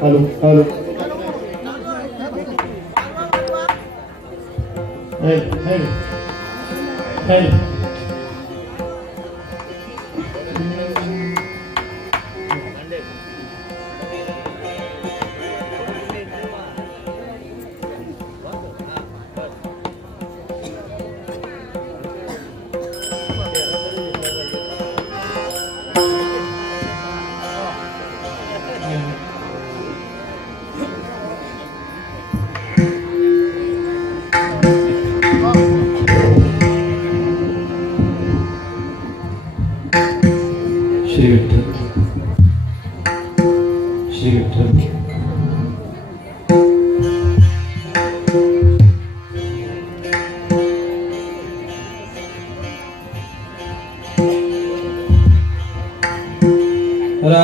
Hello hello Shri Vitthal Shri Vitthal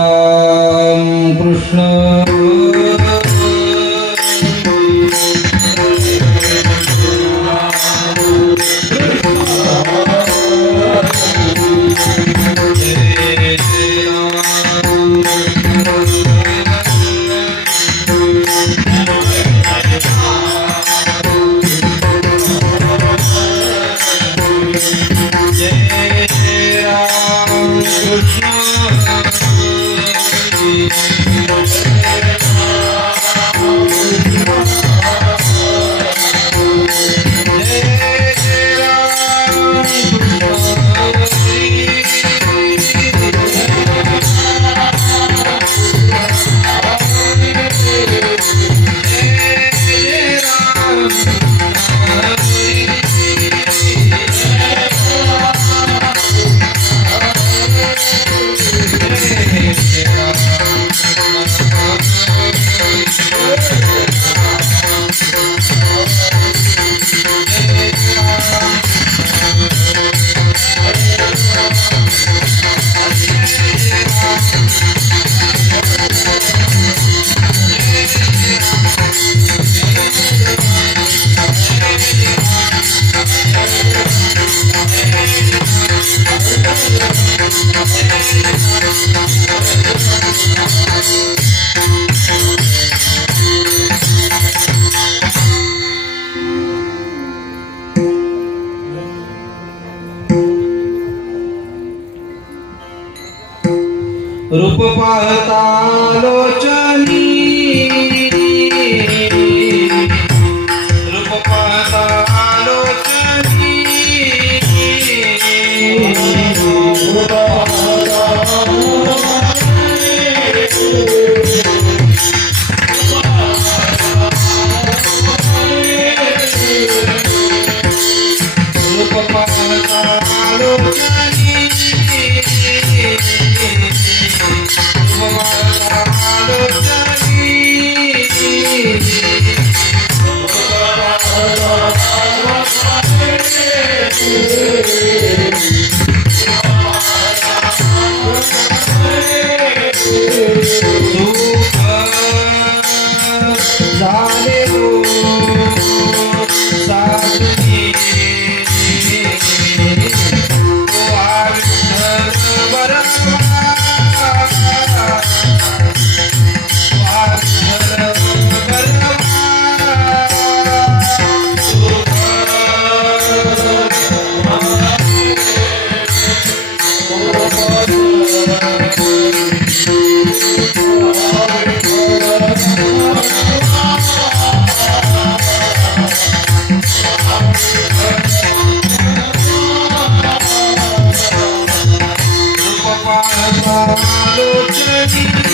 Ram Krishna रूप पाहता लोचनी रूप पाहता लोचनी रूप पाहता लोचनी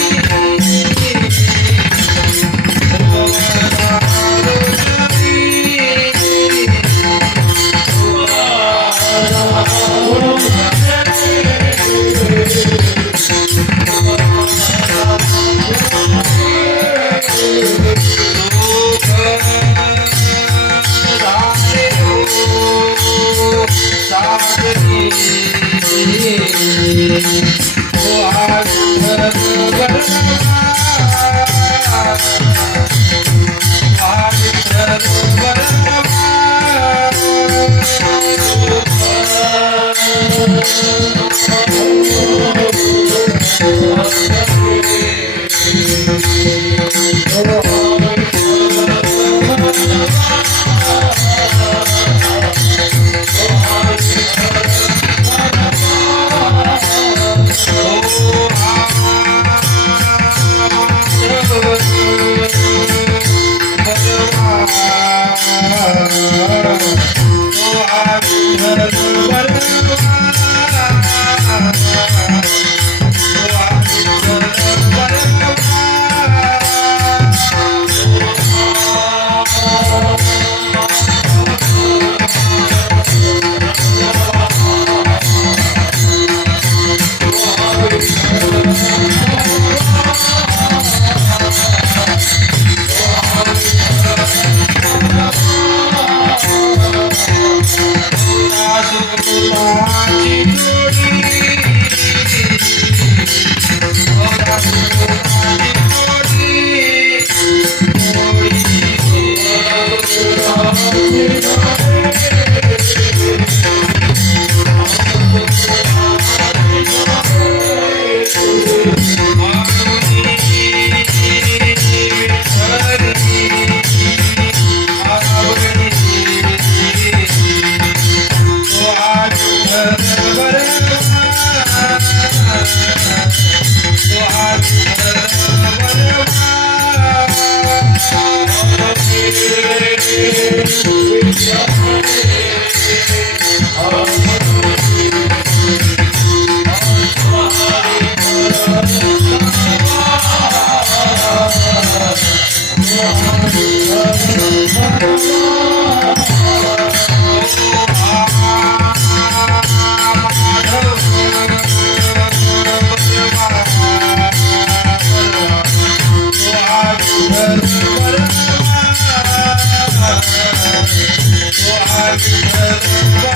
Thank you.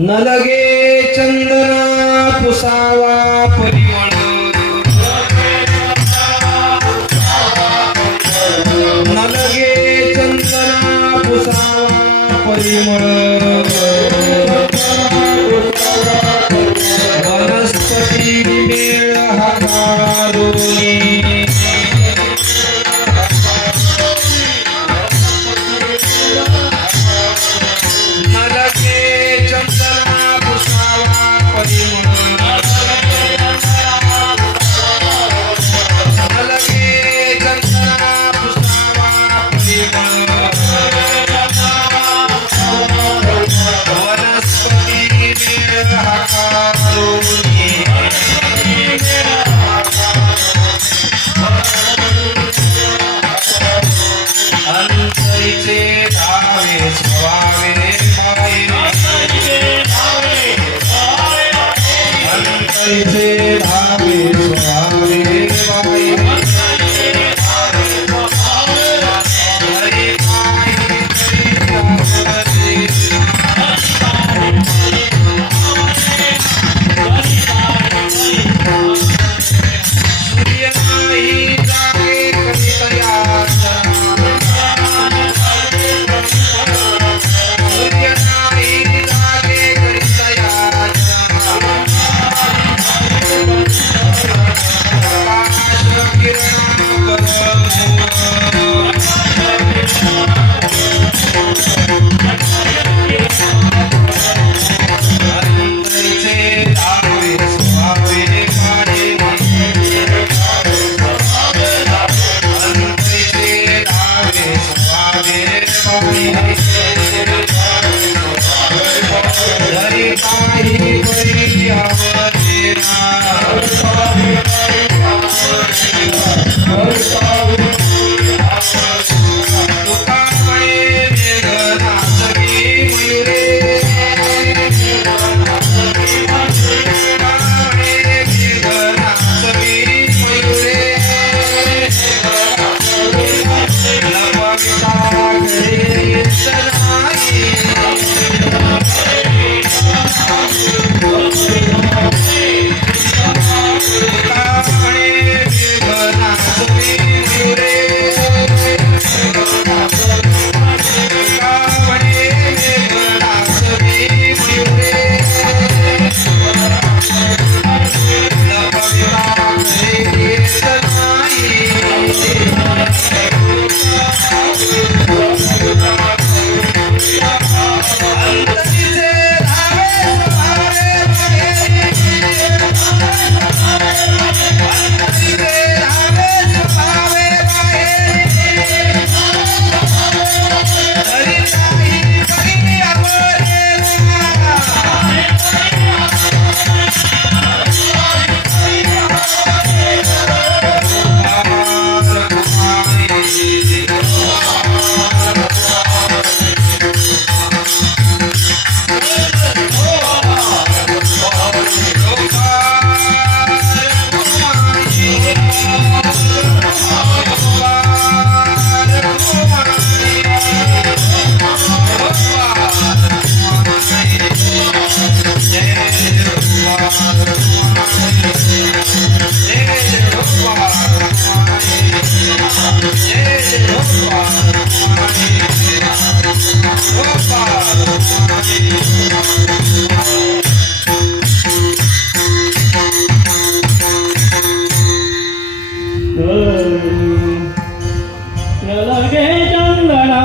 न लगे चंदना पुसावा परिमळ न लगे चंदना पुसावा परिमळ वनस्पती मेळ हा दोन्ही लगे चंदना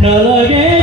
न लगे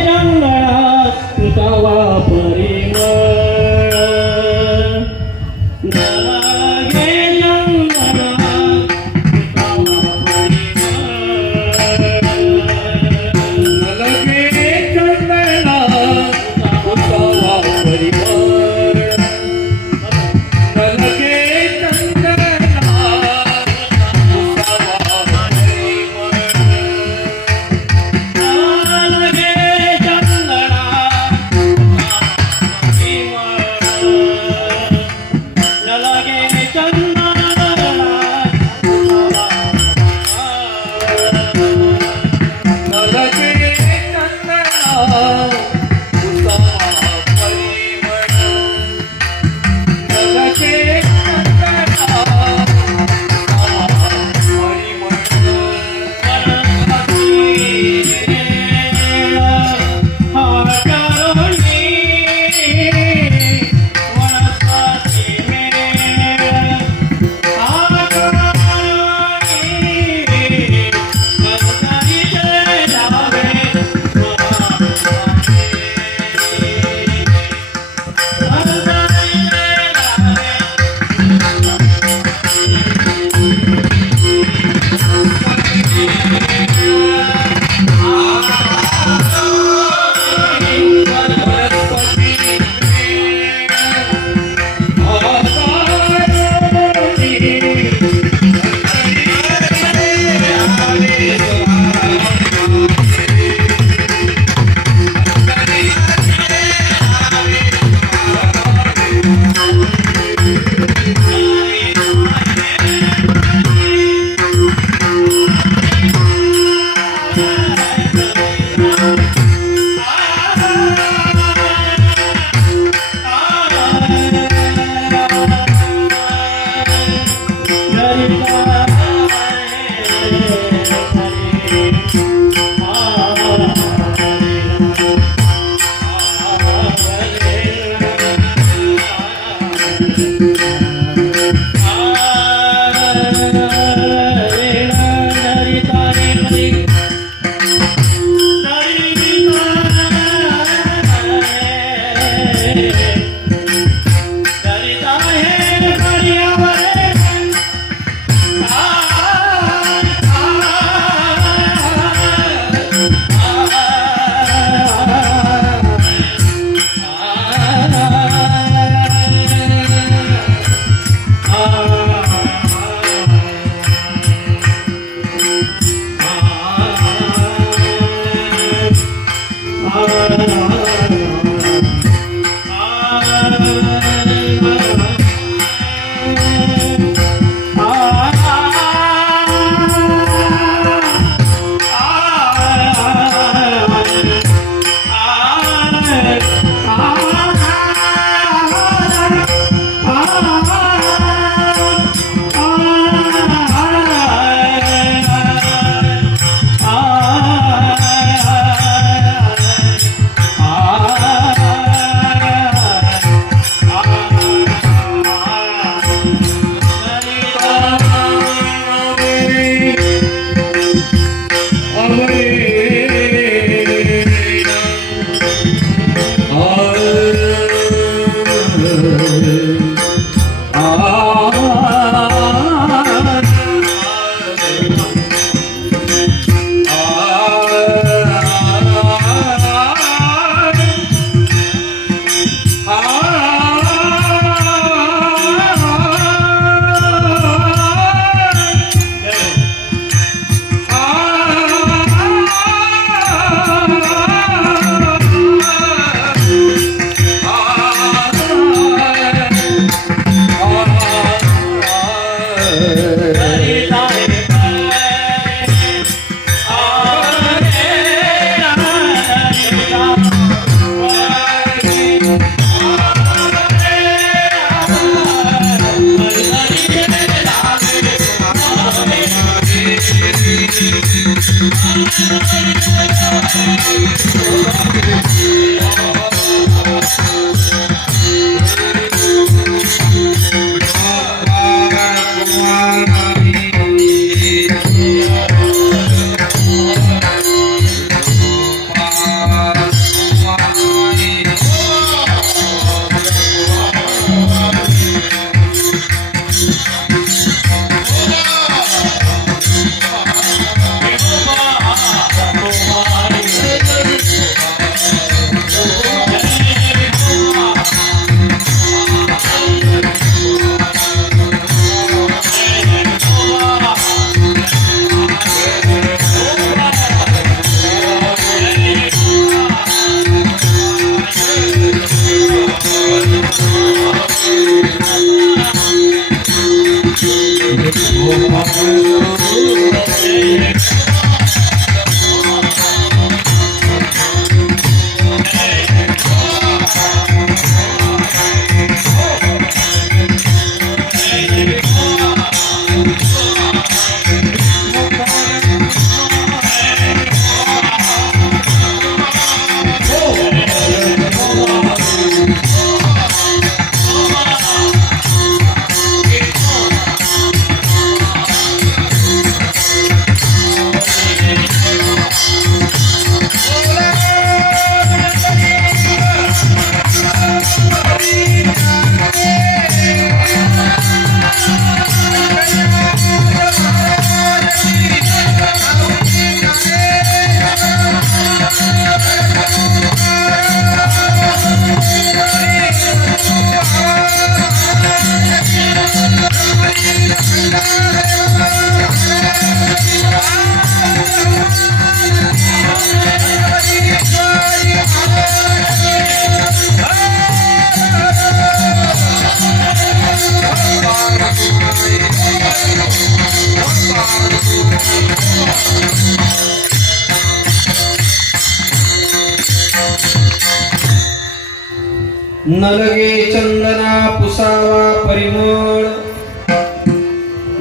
नलगे चंदना पुसावा परिमळ,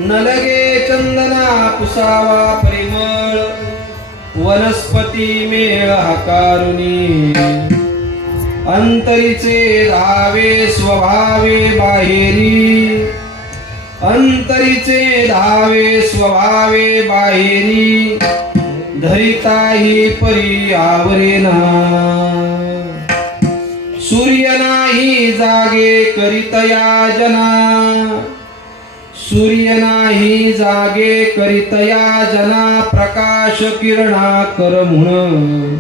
नलगे चंदना पुसावा परिमळ, वनस्पती मेळ हकारुनी, अंतरीचे धावे स्वभावे बाहेरी, अंतरीचे धावे स्वभावे बाहेरी, धरिताही परी आवरेना, सूर्य नाही जागे करीतया जना, सूर्य नाही जागे करीतया जना, प्रकाश किरणा कर म्हणून,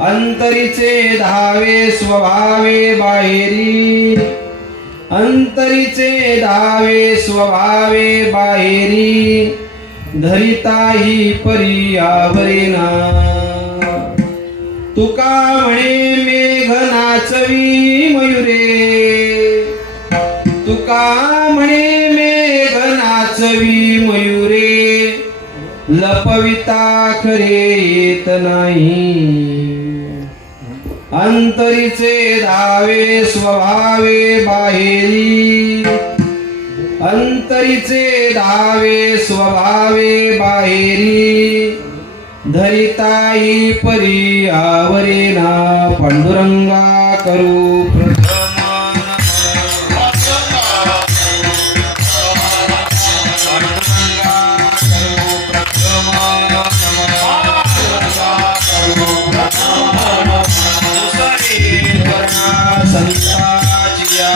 अंतरीचे धावे स्वभावे बाहेरी, अंतरीचे धावे स्वभावे बाहेरी, धरिताही परी आवरेना, तुका म्हणे मेघ नाचवी मयुरे, तुका म्हणे मेघ नाचवी मयुरे, लपविता खरे येत नाही. अंतरीचे धावे स्वभावे बाहेरी, अंतरीचे धावे स्वभावे बाहेरी, धरिताई परी आवरेना पांडुरंगा करू प्रथम नमन. पांडुरंगा करू प्रथम नमन. दुसरे वर्णा संताचिया,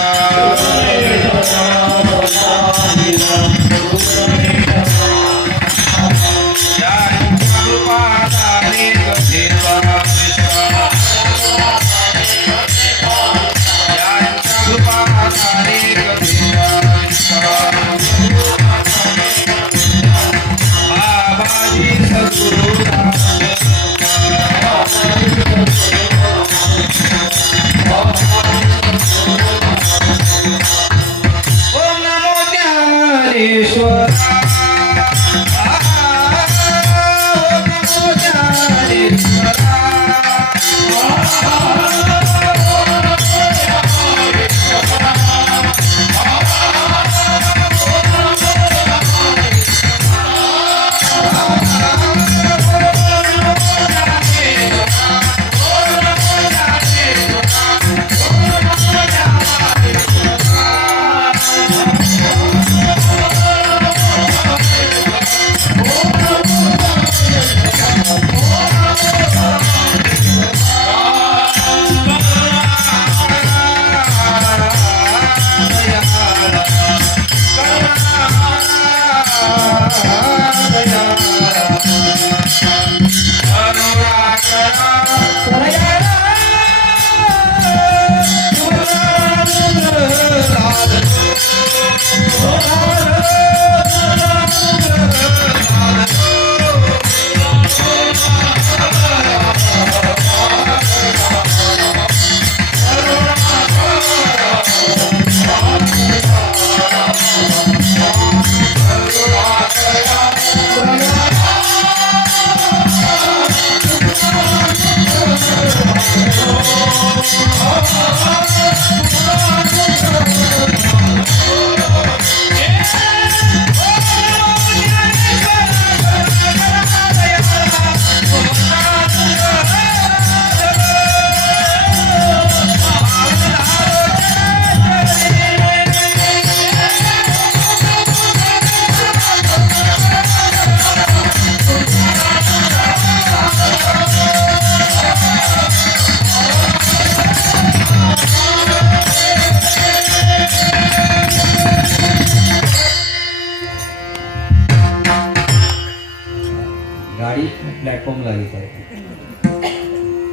गाडी प्लॅटफॉर्मला येत आहे.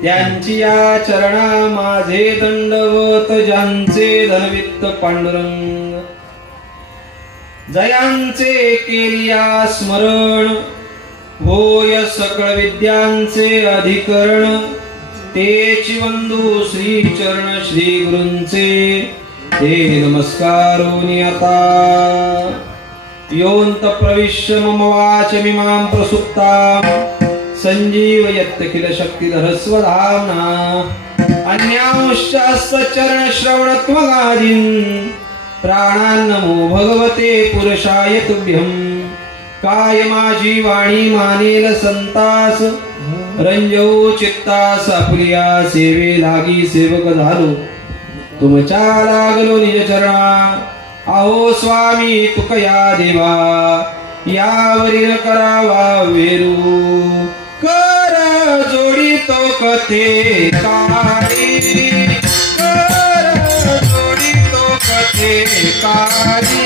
त्यांची या चरणा माझे दंडवत, ज्यांचे धनवित्त पांडुरंग, जयांचे केलिया स्मरण, होय सकळ विद्यांचे अधिकरण, तेची बंधू श्री चरण श्री गुरूंचे, ते नमस्कारोनी आता. योऽन्त प्रविश्य मम वाचमिमां प्रसुप्तां संजीवयत्त किल शक्तिधरस्वधाम्ना. अन्यांश्च चरण श्रवणत्वगादीन् प्राणान् नमो भगवते पुरुषाय तुभ्यं. काय माझी वाणी मानेल संतास, रंजवू चित्तास आपुलिया सेवे लागी सेवक झालो. तुमच्या लागलो निज चरणा, अहो स्वामी तुकया देवा. यावरील करावा वेरू, कर जोडी तो कथे काळी, कर जोडी तो कथे काळी.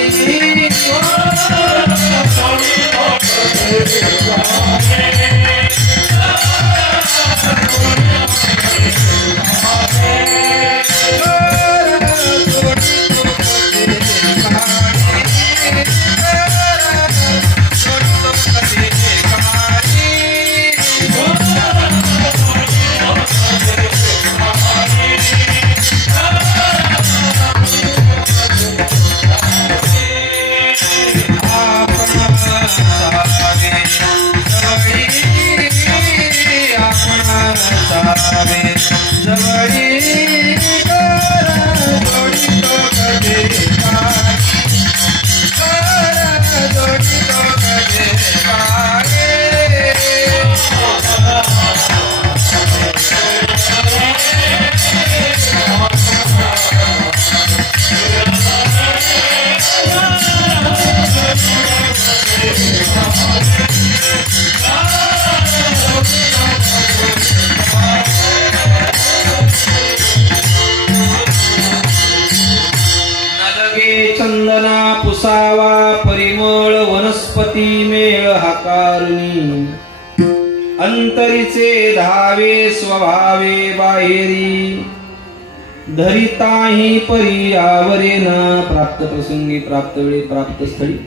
चंदना पुसावा परिमळ वनस्पती मेळ हाकारुनी अंतरीचे धावे स्वभावे बाहेरी धरिताही परी आवरेना प्राप्त प्रसंगी प्राप्त वेळी प्राप्त स्थळी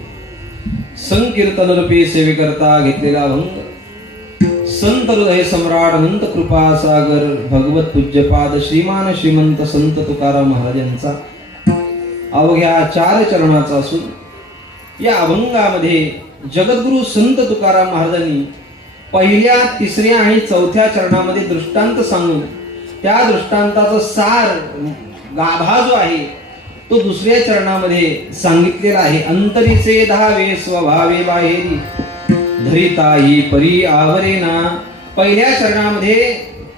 संकीर्तन रूपी सेवेकरता घेतलेला भंग संत हृदय सम्राट अनंत कृपा सागर भगवत पूज्यपाद श्रीमान श्रीमंत संत तुकाराम महाराजांचा अवघ्या 4 चरणाचा असून या अभंगामध्ये जगद्गुरु संत तुकाराम महाराजांनी पहिल्या, तिसऱ्या आणि चौथ्या चरणामध्ये दृष्टांत सांगून त्या दृष्टांताचा सार गाभा जो आहे तो दुसऱ्या चरणामध्ये सांगितलेला आहे. अंतरीचे धावे स्वभावे बाहेरी धरिताही परी आवरेना. पहिल्या चरणामध्ये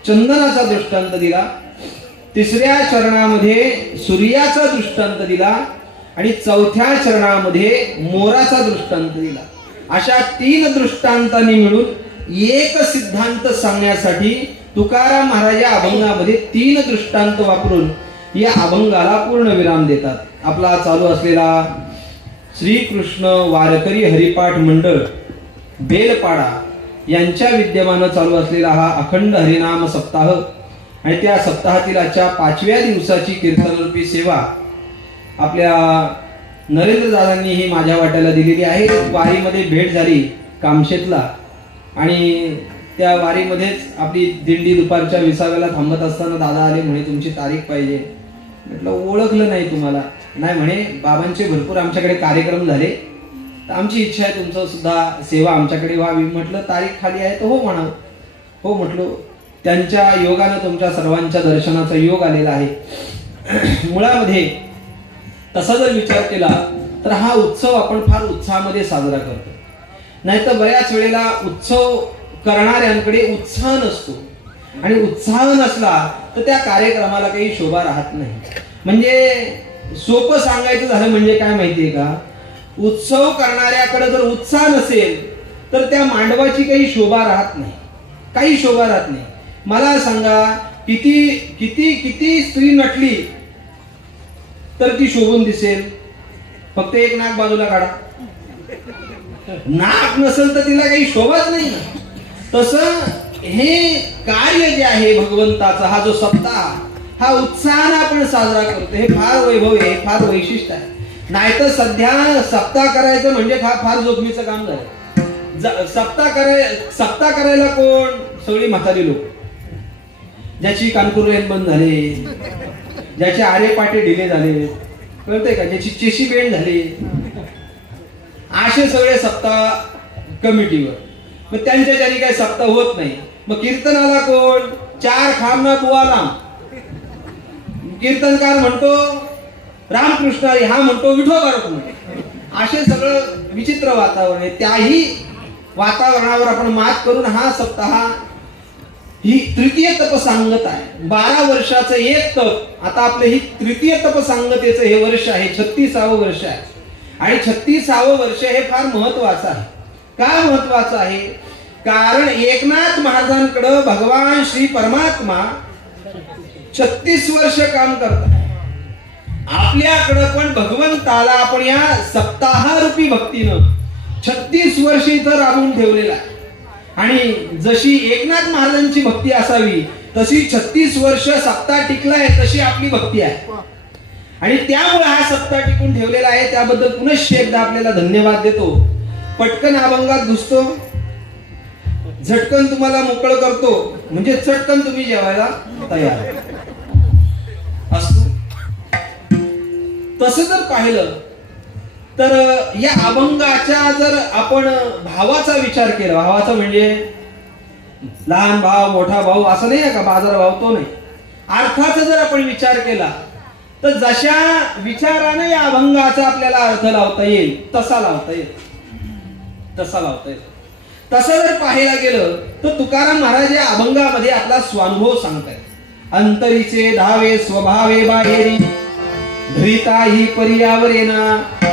चंदनाचा दृष्टांत दिला, तिसऱ्या चरणामध्ये सूर्याचा दृष्टांत दिला आणि चौथ्या चरणामध्ये मोराचा दृष्टांत दिला. अशा 3 दृष्टांतांनी मिळून एक सिद्धांत सांगण्यासाठी तुकाराम महाराज या अभंगामध्ये 3 दृष्टांत वापरून या अभंगाला पूर्ण विराम देतात. आपला चालू असलेला श्रीकृष्ण वारकरी हरिपाठ मंडळ बेलपाडा यांच्या विद्यमानं चालू असलेला हा अखंड हरिनाम सप्ताह आणि त्या सप्ताहातील आजच्या 5व्या दिवसाची कीर्तनरूपी सेवा आपल्या नरेंद्र दादांनी ही माझ्या वाट्याला दिलेली आहे. वारीमध्ये भेट झाली कामशेतला आणि त्या वारीमध्येच आपली दिंडी दुपारच्या 20व्याला थांबत असताना दादा आले, म्हणे तुमची तारीख पाहिजे. म्हटलं ओळखलं नाही तुम्हाला. नाही म्हणे बाबांचे भरपूर आमच्याकडे कार्यक्रम झाले, तर आमची इच्छा आहे तुमचं सुद्धा सेवा आमच्याकडे व्हावी. म्हटलं तारीख खाली आहे तर हो म्हणावं. हो म्हटलो. त्यांच्या योगानं तुमच्या सर्वांच्या दर्शनाचा योग आलेला आहे. मुळामध्ये तसा जर विचार केला तर हा उत्सव आपण फार उत्साहामध्ये साजरा करतो. नाहीतर बऱ्याच वेळेला उत्सव करणाऱ्यांकडे उत्साह नसतो आणि उत्साह नसला तर त्या कार्यक्रमाला काही शोभा राहत नाही. म्हणजे सोपं सांगायचं झालं म्हणजे काय माहितीये का, उत्सव करणाऱ्याकडे जर उत्साह नसेल तर त्या मांडवाची काही शोभा राहत नाही, काही शोभा राहत नाही. मला सांगा किती किती किती स्त्री नटली तर ती शोभून दिसेल? फक्त एक नाक बाजूला काढा, नाक नसेल तर तिला काही शोभाच नाही ना. तसं हे कार्य जे आहे भगवंताचा, हा जो सप्ताह हा उत्साहाने आपण साजरा करतो, हे फार वैभव आहे, फार वैशिष्ट्य आहे. नाहीतर सध्या सप्ताह करायचं म्हणजे फार जोखमीचं काम झालं. सप्ताह करायला कोण? सगळी म्हातारी लोक, ज्याची कानपूर लाईन बंद झाले, ज्याचे आरे पाटे ढिले झाले, कळतंय का, ज्याची चेशी बेंड झाली, असे सगळे सप्ताह कमिटीवर. मग त्यांच्या ज्याने काही सप्ताह होत नाही. मग कीर्तनाला कोण? 4 खामना बुवाला कीर्तनकार म्हणतो रामकृष्ण हरी, हा म्हणतो विठोबा रुक्मिणी. असे सगळं विचित्र वातावरण आहे. त्याही वातावरणावर आपण मात करून हा सप्ताह ही तृतीय तपसांगत आहे. 12 वर्षाचं एक तप. आता आपलं ही तृतीय तपसांगतेचं हे वर्ष आहे, 36वं वर्ष आहे. आणि 36वं वर्ष हे फार महत्वाचं आहे. का महत्वाचं आहे? कारण एकनाथ महाराजांकडे भगवान श्री परमात्मा 36 वर्ष काम करतात. आपल्याकडं पण भगवंताला आपण या सप्ताहरूपी भक्तीनं 36 वर्ष इथं राबवून ठेवलेला आहे. आणि जशी एकनाथ महाराजांची भक्ती असावी तशी 36 वर्ष सप्ताह टिकलाय तशी आपली भक्ती आहे. आणि त्यामुळे हा सप्ताह टिकून ठेवलेला आहे. त्याबद्दल पुनश्च एकदा आपल्याला धन्यवाद देतो. पटकन अभंगात घुसतो, झटकन तुम्हाला मोकळं करतो, म्हणजे चटकन तुम्ही जेवायला तयार असतो. तसं जर पाहिलं तर या अभंगाच्या जर आपण भावाचा विचार केला, भावाचा म्हणजे लहान भाव मोठा भाऊ असं नाही का, बाजार भाव तो नाही. अर्थाचा जर आपण विचार केला तर जशा विचाराने या अभंगाचा आपल्याला अर्थ लावता येईल तसा लावता येईल. तसं जर पाहायला गेलं तर तुकाराम महाराज या अभंगामध्ये आपला स्वानुभव सांगतायत. अंतरीचे धावे स्वभावे बाहेरी धरिता ही पर्यावरेना.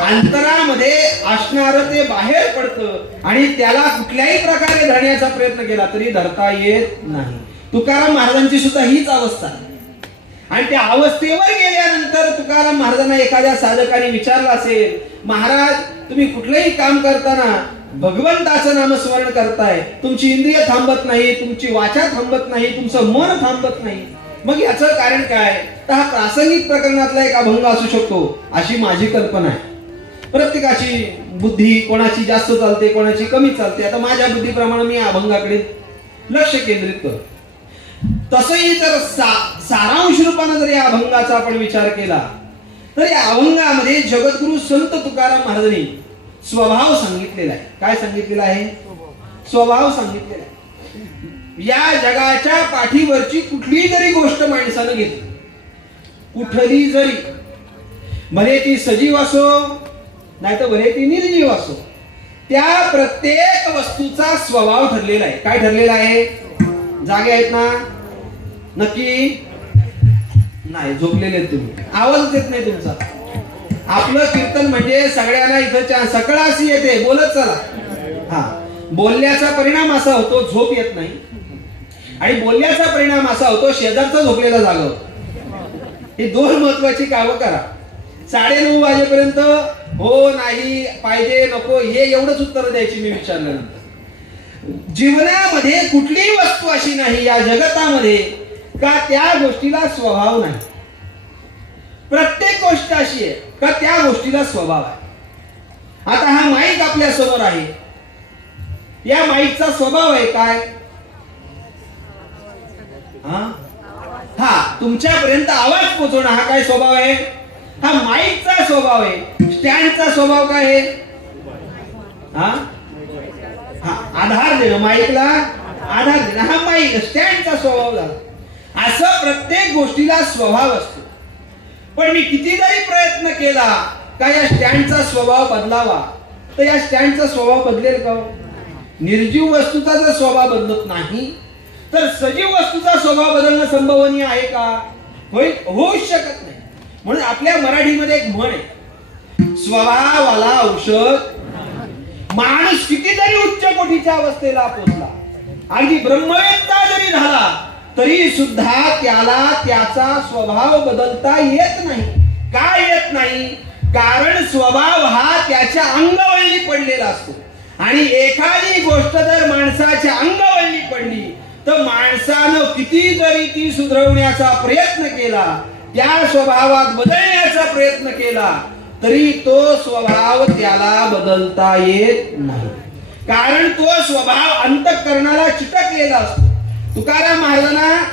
अंतरामध्ये असणार ते बाहेर पडतं आणि त्याला कुठल्याही प्रकारे धरण्याचा प्रयत्न केला तरी धरता येत नाही. तुकाराम महाराजांची सुद्धा हीच अवस्था आहे. आणि त्या अवस्थेवर गेल्यानंतर तुकाराम महाराजांना एखाद्या साधकाने विचारलं असेल, महाराज तुम्ही कुठलंही काम करताना भगवंताचं नामस्मरण करताय, तुमची इंद्रिय थांबत नाही, तुमची वाचा थांबत नाही, तुमचं मन थांबत नाही, मग याचं कारण काय? तर हा प्रासंगिक प्रकरणातला एक अभंग असू शकतो अशी माझी कल्पना आहे. प्रत्येकाची बुद्धी कोणाची जास्त चालते, कोणाची कमी चालते. आता माझ्या बुद्धीप्रमाणे मी अभंगाकडे लक्ष केंद्रित करतो. तसंही जर सारांश रूपाने जर या अभंगाचा आपण विचार केला तर या अभंगामध्ये जगद्गुरु संत तुकाराम महाराजांनी स्वभाव सांगितलेला आहे. काय सांगितलेला आहे? स्वभाव सांगितलेला आहे. या जगाच्या पाठीवरची कुठली जरी गोष्ट माणसानं घेतली, कुठली जरी, भले ती सजीव असो नाही तर भले ती निर्जीव असो, त्या प्रत्येक वस्तूचा स्वभाव ठरलेला आहे. काय ठरलेला आहे? जागे आहेत ना? नक्की नाही, झोपलेले आहेत तुम्ही, आवाज येत नाही तुमचा. आपलं कीर्तन म्हणजे सगळ्यांना इथं सकळाशी येते, बोलत चला. हा, बोलण्याचा परिणाम असा होतो झोप येत नाही आणि बोलण्याचा परिणाम असा होतो शेजारचा झोपलेला जागा होतो. ही दोन महत्वाची कामं करा. 9:30 वाजेपर्यंत हो नाही पाहिजे नको हे एवढंच उत्तर द्यायची मी विचारल्यानंतर. जीवनामध्ये कुठलीही वस्तू अशी नाही या जगतामध्ये का त्या गोष्टीला स्वभाव नाही. प्रत्येक गोष्ट अशी आहे का त्या गोष्टीला स्वभाव आहे. आता हा माईक आपल्या समोर आहे, या माईकचा स्वभाव आहे काय? हा, तुमच्यापर्यंत आवाज पोहोचवणं हा काय स्वभाव आहे? हा माईकचा स्वभाव आहे. स्टँडचा स्वभाव काय आहे? हा, आधार देणं, माईकला आधार देणं, हा माईक स्टँडचा स्वभाव झाला. असं प्रत्येक गोष्टीला स्वभाव असतो. पण मी किती जरी प्रयत्न केला का या स्टँडचा स्वभाव बदलावा तर या स्टँडचा स्वभाव बदलेल का? निर्जीव वस्तूचा जर स्वभाव बदलत नाही तर सजीव वस्तूचा स्वभाव बदलणं संभवनीय आहे का? होऊच शकत नाही. म्हणून आपल्या मराठीमध्ये एक म्हण आहे, स्वभावाला औषध. माणूस किती जरी उच्च कोटीच्या अवस्थेला पोहोचला, अगदी ब्रह्मवेत्ता जरी झाला तरी सुद्धा त्याला त्याचा स्वभाव बदलता येत नाही. का येत नाही? कारण स्वभाव हा त्याच्या अंगवळणी पडलेला असतो. आणि एखादी गोष्ट जर माणसाच्या अंगवळणी पडली तर माणसानं किती जरी ती सुधारवण्याचा प्रयत्न केला, त्या स्वभावात बदलण्याचा प्रयत्न केला तरी तो स्वभाव त्याला बदलता येत नाही. कारण तो स्वभाव अंतःकरणाला चिटकलेला असतो. तुकाराम महाराजांना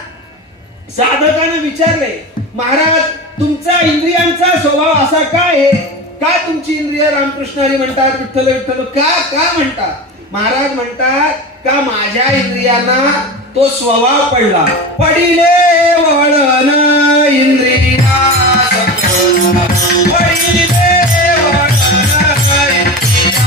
साधकानं विचारले, महाराज तुमचा इंद्रियांचा स्वभाव असा काय आहे? का तुमची इंद्रिय रामकृष्ण हरी म्हणतात, विठ्ठल विठ्ठल का म्हणतात? महाराज म्हणतात का माझ्या इंद्रियांना तो स्वभाव पडला. पडिले वळण इंद्रिया पडिले वळण इंद्रिया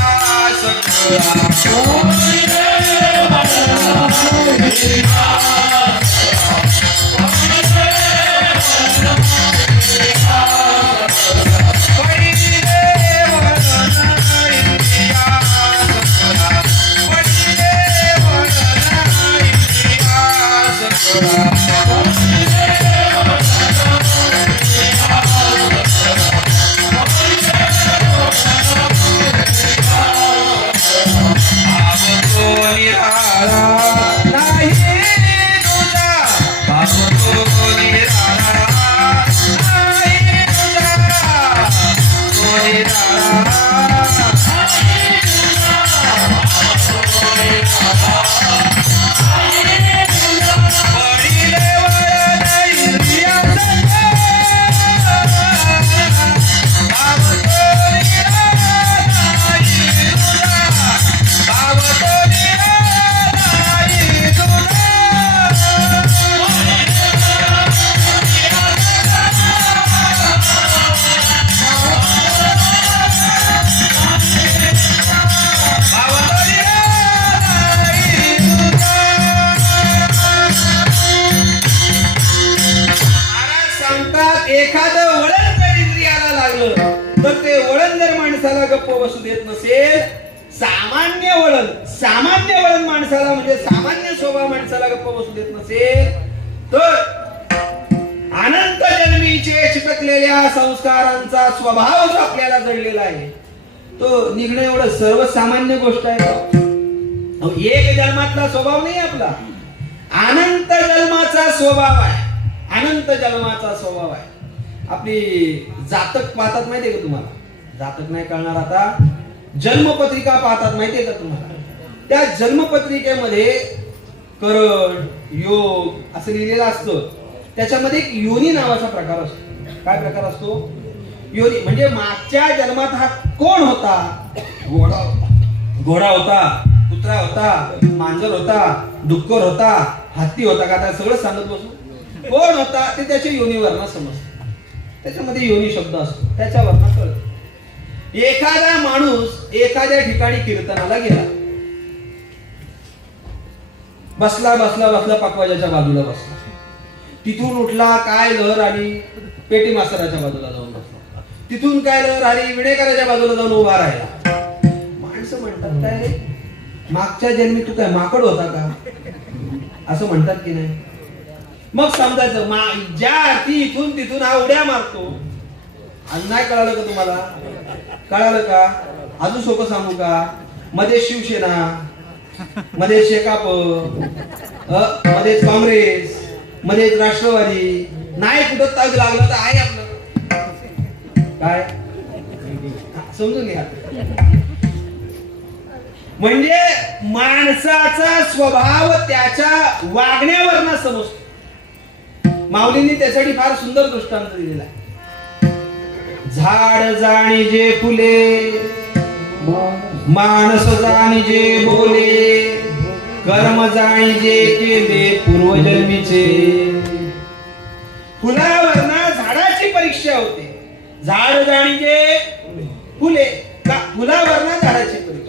म्हणतात एखादं वळण जर इंद्रियाला लागलं तर ते वळण जर माणसाला गप्प बसू देत नसेल, सामान्य वळण माणसाला म्हणजे सामान्य स्वभाव माणसाला गप्प बसू देत नसेल, तर अनंत जन्मीचे चिटकलेल्या संस्कारांचा स्वभाव जो आपल्याला जडलेला आहे तो निघणं एवढं सर्वसामान्य गोष्ट आहे का? एक जन्मातला स्वभाव नाही आपला, अनंत जन्माचा स्वभाव आहे. अनंत जन्माचा स्वभाव आहे. आपली जातक पाहतात माहितीये का तुम्हाला? जातक नाही कळणार आता, जन्मपत्रिका पाहतात माहितीये का तुम्हाला? त्या जन्मपत्रिकेमध्ये करण योग असं लिहिलेलं असतं. त्याच्यामध्ये एक योनी नावाचा प्रकार असतो. काय प्रकार असतो? योनी म्हणजे मागच्या जन्मात हा कोण होता? घोडा होता, कुत्रा होता, मांजर होता, डुक्कर होता, हत्ती होता का? आता सगळं सांगत बसू. कोण होता ते त्याच्या योनीवरनं समजतं. त्याच्यामध्ये योनी शब्द असतो, त्याच्यावरनं कळतं. एखादा माणूस एखाद्या ठिकाणी कीर्तनाला गेला, बसला पकवाजाच्या बाजूला बसला. तिथून उठला, काय लहर आली, पेटी मास्तराच्या बाजूला जाऊन बसला. तिथून काय लहर आली, विणेकराच्या बाजूला जाऊन उभा राहिला. माणसं म्हणतात काय, मागच्या जन्मी तू काय माकड होता का? असं म्हणतात की नाही? मग समजायचं ज्या अर्थी इथून तिथून हा उड्या मारतो. आज नाही कळालं का तुम्हाला? कळालं का? अजून सोपं सांगू का? मध्ये शिवसेना, मध्ये शेकाप, मध्ये काँग्रेस, मध्ये राष्ट्रवादी, नाही कुठं तग लागलं तर आहे आपलं काय समजून घ्या. म्हणजे माणसाचा स्वभाव त्याच्या वागण्यावरनं समजतो. माऊलींनी त्यासाठी फार सुंदर दृष्टांत दिलेला आहे. झाड जाणी जे फुले, माणस जाणी जे बोले, कर्म जाणी जे केले पूर्वजन्मीचे. फुलावरनं झाडाची परीक्षा होते. झाड जाणी जे फुले, फुलावरनं झाडाची परीक्षा.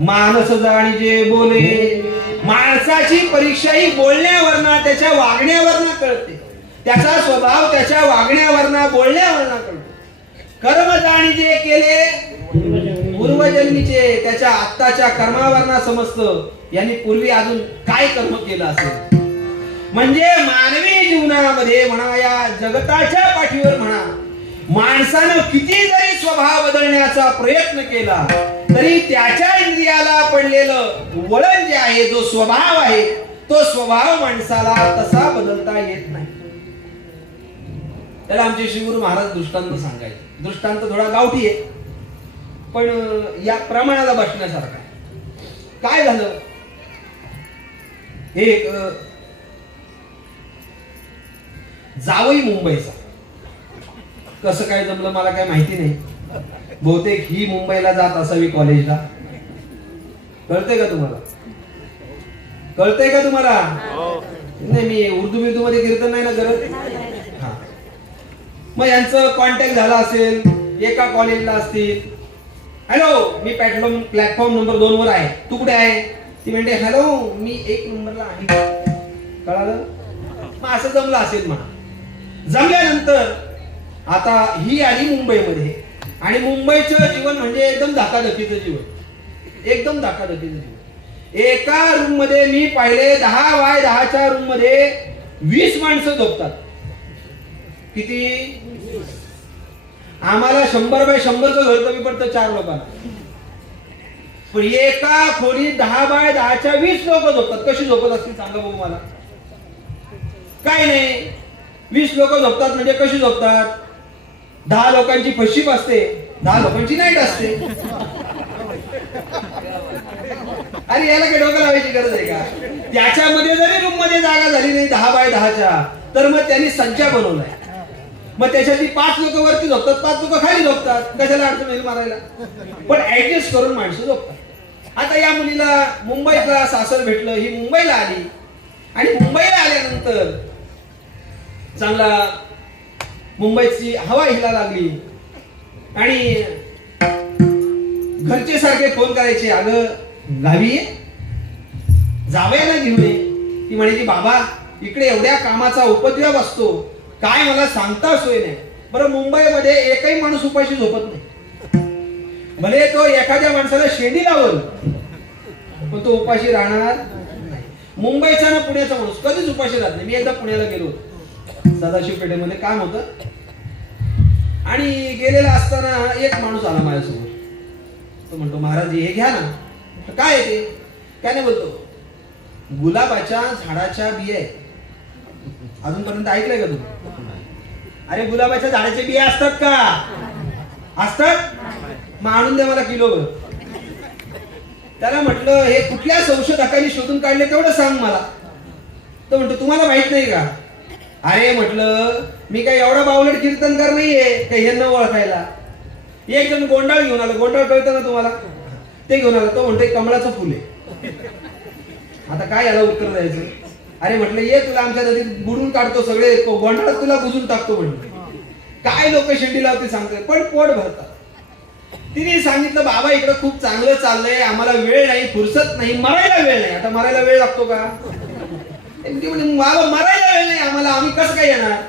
माणस जाणी जे बोले, माणसाची परीक्षा ही बोलण्यावरनं त्याच्या वागण्यावरनं कळते. त्याचा स्वभाव त्याच्या वागण्यावरनं बोलण्यावरनं कळतो. कर्म जाणी जे केले पूर्वजन्मीचे, त्याच्या आत्ताच्या कर्मावरनं समजतं यांनी पूर्वी अजून काय कर्म केलं असेल. म्हणजे मानवी जीवनामध्ये म्हणा, या जगताच्या पाठीवर म्हणा, माणसानं किती जरी स्वभाव बदलण्याचा प्रयत्न केला तरी त्याच्या इंद्रियाला पडलेलं वळण जे आहे, जो स्वभाव आहे, तो स्वभाव माणसाला तसा बदलता येत नाही. त्याला आमचे श्री गुरु महाराज दृष्टांत सांगायचे. दृष्टांत थोडा गावठी आहे पण या प्रमाणाला बसण्यासारखा आहे. काय झालं, एक जावई मुंबईचा, कसं काय जमलं मला काय माहिती नाही. बहुतेक ही मुंबईला जात असावी कॉलेजला. कळतंय का तुम्हाला? कळतंय का तुम्हाला? नाही, मी उर्दू बिर्दू मध्ये कीर्तन नाही ना करत. हा, मग यांचं कॉन्टॅक्ट झाला असेल, एका कॉलेजला असतील. हॅलो, मी प्लॅटफॉर्म नंबर 2 वर आहे, तू कुठे आहे? ती म्हणते हॅलो, मी 1 नंबरला आहे. कळालं? मग असं जमलं असेल म्हणा. जमल्यानंतर आता ही आली मुंबईमध्ये आणि मुंबईचं जीवन म्हणजे एकदम धकाधकीचं जीवन, एकदम धकाधकीचं जीवन. एका रूम मध्ये मी पाहिले 10 बाय 10च्या रूम मध्ये 20 माणसं झोपतात. किती? आम्हाला 100 बाय 100चं घर कमी पडतं 4 लोकांना. पण एका खोलीत 10 बाय 10च्या 20 लोक झोपतात. कशी झोपत असतील सांगा बघू मला? काय नाही, 20 लोक झोपतात म्हणजे कशी झोपतात? 10 लोकांची फशीप असते, 10 लोकांची नाईट असते. अरे याला काही डोकं लावायची गरज आहे का? त्याच्यामध्ये जरी रूम मध्ये जागा झाली नाही 10 बाय 10च्या, तर मग त्यांनी संख्या बनवलाय. मग त्याच्यातली 5 लोक वरती झोपतात, 5 लोक खाली झोपतात. कशाला अडचण येईल मारायला? पण ऍडजस्ट करून माणसं झोपतात. आता या मुलीला मुंबईचा सासर भेटलं, ही मुंबईला आली आणि मुंबईला आल्यानंतर चांगला मुंबईची हवा हिला लागली आणि घरचे सारखे फोन करायचे, अगं गावी ये, जावयाला घेऊन ये. ती म्हणायची बाबा इकडे एवढ्या कामाचा उपद्रव असतो, काय मला सांगता सोय नाही. बरं, मुंबईमध्ये एकही माणूस उपाशी झोपत नाही. भले तो एखाद्या माणसाला शेंडी लावल, पण तो उपाशी राहणार नाही. मुंबईचा ना पुण्याचा माणूस कधीच उपाशी राहत नाही. मी एकदा पुण्याला गेलो होतो, सदाशिव पेठेमध्ये काम होतं, आणि गेलेला असताना एक माणूस आला माझ्यासमोर. तो म्हणतो, महाराज हे घ्या ना. काय आहे ते? काय नाही बोलतो, गुलाबाच्या झाडाच्या बिया आहे. अजूनपर्यंत ऐकलंय का तुम्ही? अरे गुलाबाच्या झाडाच्या बिया असतात का? असतात? मग आणून द्या मला किलोभर. त्याला म्हटलं, हे कुठल्या संशोधकांनी शोधून काढले तेवढं सांग मला. तो म्हणतो, तुम्हाला माहित नाही का? अरे म्हटलं, मी काय एवढा बावलट कीर्तनकार नाहीये काही हे न ओळखायला. एक जण गोंडाळ घेऊन आला. गोंडाळ कळतं ना तुम्हाला? ते घेऊन आला. तो म्हणतोय कमळाचं फुल आहे. आता काय याला उत्तर द्यायचं? अरे म्हटलं, ये तुला आमच्या नदीत बुडून काढतो, सगळे गोंडाळात तुला बुजून टाकतो. म्हणतो काय लोक शेंडी लावते सांगते, पण पोट भरतात. तिने सांगितलं, बाबा इकडं खूप चांगलं चाललंय, आम्हाला वेळ नाही, फुरसत नाही, मरायला वेळ नाही. आता मरायला वेळ लागतो का? बाबा मरायला वेळ नाही आम्हाला, आम्ही कसं काय येणार?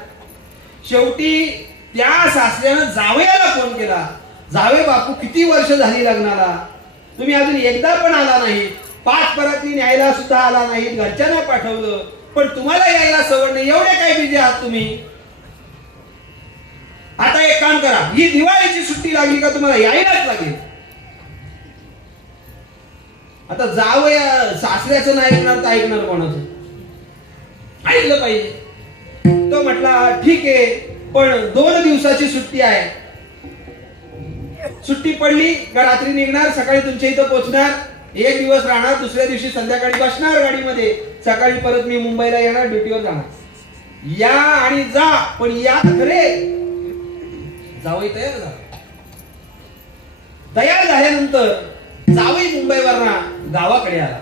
शेवटी त्या सासऱ्यानं जावयाला फोन केला. जावे बापू, किती वर्ष झाली लग्नाला, तुम्ही अजून एकदा पण आला नाही, 5 पराती न्यायला सुद्धा आला नाही, घरच्यांना पाठवलं, पण तुम्हाला यायला सवड नाही, एवढे काय बिझी आहात तुम्ही? आता एक काम करा, ही दिवाळीची सुट्टी लागली का तुम्हाला यायलाच लागेल. आता जावया सासऱ्याचं नाही ऐकणार तर ऐकणार कोणाचं? ऐकलं पाहिजे. तो म्हटला, ठीक आहे, पण 2 दिवसाची सुट्टी आहे. सुट्टी पडली का रात्री निघणार, सकाळी तुमच्या इथं पोहोचणार, 1 दिवस राहणार, दुसऱ्या दिवशी संध्याकाळी बसणार गाडीमध्ये, सकाळी परत मी मुंबईला येणार, ड्युटीवर जाणार. या आणि जा, पण या खरे. जावई तयार झाला. तयार झाल्यानंतर जावई मुंबईवर गावाकडे आला.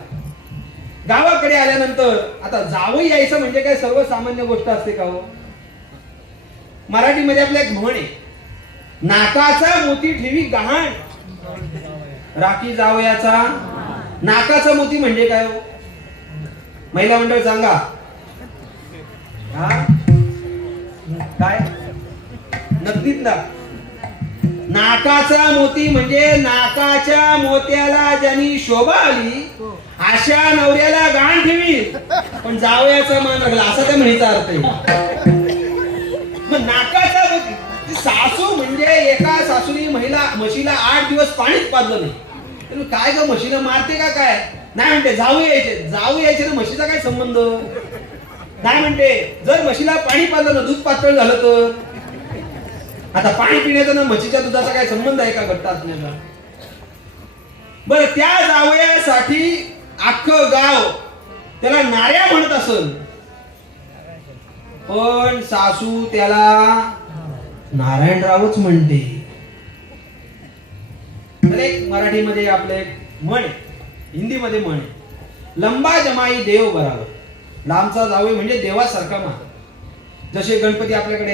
गावाकडे आल्यानंतर आता जावई यायचं म्हणजे काय सर्वसामान्य गोष्ट असते का हो? मराठीमध्ये आपल्या एक म्हण आहे, नाकाचा मोती ठेवी गहाण, राखी जावयाचा नाकाचा मोती म्हणजे काय हो? महिला मंडळ सांगा. काय नक्कीच ना. नाकाचा मोती म्हणजे नाकाच्या मोत्याला ज्यांनी शोभा आली अशा नवऱ्याला गाण ठेवी, पण जावयाचा मान राखला, असा त्या म्हणीचा अर्थ आहे. मग नाकाचा मोती, सासू म्हणजे एका सासूनी म्हशीला 8 दिवस पाणीच पाजलं नाही. काय ग म्हशीला मारते का काय? नाही म्हणते, जाऊ यायचे ना, म्हशीचा काय संबंध? नाही म्हणते, जर म्हशीला पाणी पाजलं ना, दूध पातळ झालं तर? आता पाणी पिण्याचा ना म्हशीच्या दुधाचा काय संबंध आहे का घट्ट असण्याचा? बरं, त्या जावयासाठी अख्खं गाव त्याला नाऱ्या म्हणत असल, पण सासू त्याला नारायणरावच म्हणते. एक मराठीमध्ये आपले म्हण, हिंदीमध्ये म्हण, लंबा जमाई देव बराबर. लांबचा जावई म्हणजे देवासारखा मान. जसे गणपती आपल्याकडे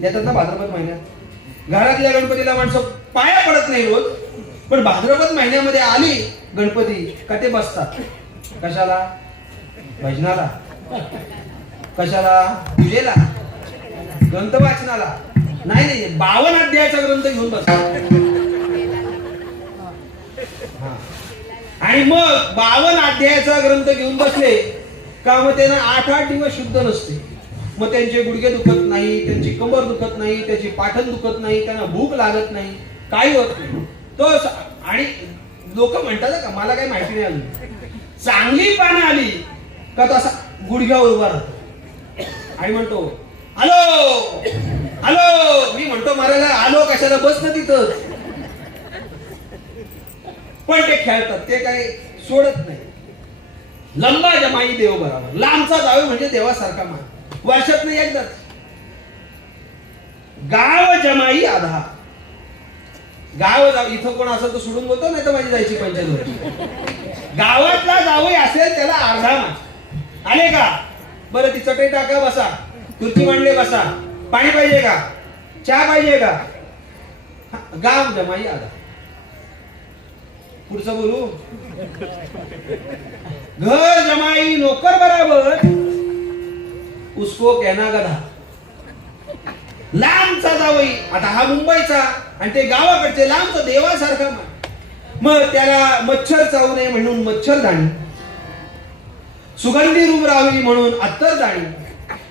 येतात ना भाद्रपद महिन्यात, घरातल्या गणपतीला माणसं पाया पडत नाही रोज, पण भाद्रपद महिन्यामध्ये आली गणपती का ते बसतात. कशाला? भजनाला. कशाला? पूजेला, ग्रंथ वाचनाला. नाही, 52 अध्यायाचा ग्रंथ घेऊन बसतात. आणि मग 52 अध्यायाचा ग्रंथ घेऊन बसले का मग त्यांना 8 दिवस शुद्ध नसते. मग त्यांचे गुडघे दुखत नाही, त्यांची कंबर दुखत नाही, त्याची पाठण दुखत नाही, त्यांना भूक लागत नाही, काही होत नाही. तो आणि लोक म्हणतात का, मला काही माहिती नाही अजून, चांगली पानं आली का तो असा गुडघ्यावर उभा राहतो आणि म्हणतो, आलो आलो. मी म्हणतो, मारायला आलो कशाला, बस ना तिथं. पण ते खेळतात, ते काही सोडत नाही. लंबा जमाई देव बराबर. लांबचा जावे म्हणजे देवासारखा मान. वर्षात नाही एकदाच. गाव जमाई आधा. गाव जाव, इथं कोण असेल तर सोडून बोलतो, नाही तर माझी जायची पंचायत होती. गावातला जावई असेल त्याला अर्धा मान. आले का? बरं, ती चटई टाका, बसा, खुर्ची मांडले, बसा, पाणी पाहिजे का, चहा पाहिजे का? गाव जमाई आधा. पुढचं बोलू. घर जमाई नौकर बराबर, उसको कहना गधा. लांबचा जावई. आता हा मुंबईचा आणि ते गावाकडचे लांबचा देवासारखा. मग त्याला मच्छर चावू नये म्हणून मच्छरदाणी, सुगंधी रूम राहावी म्हणून अत्तरदाणी,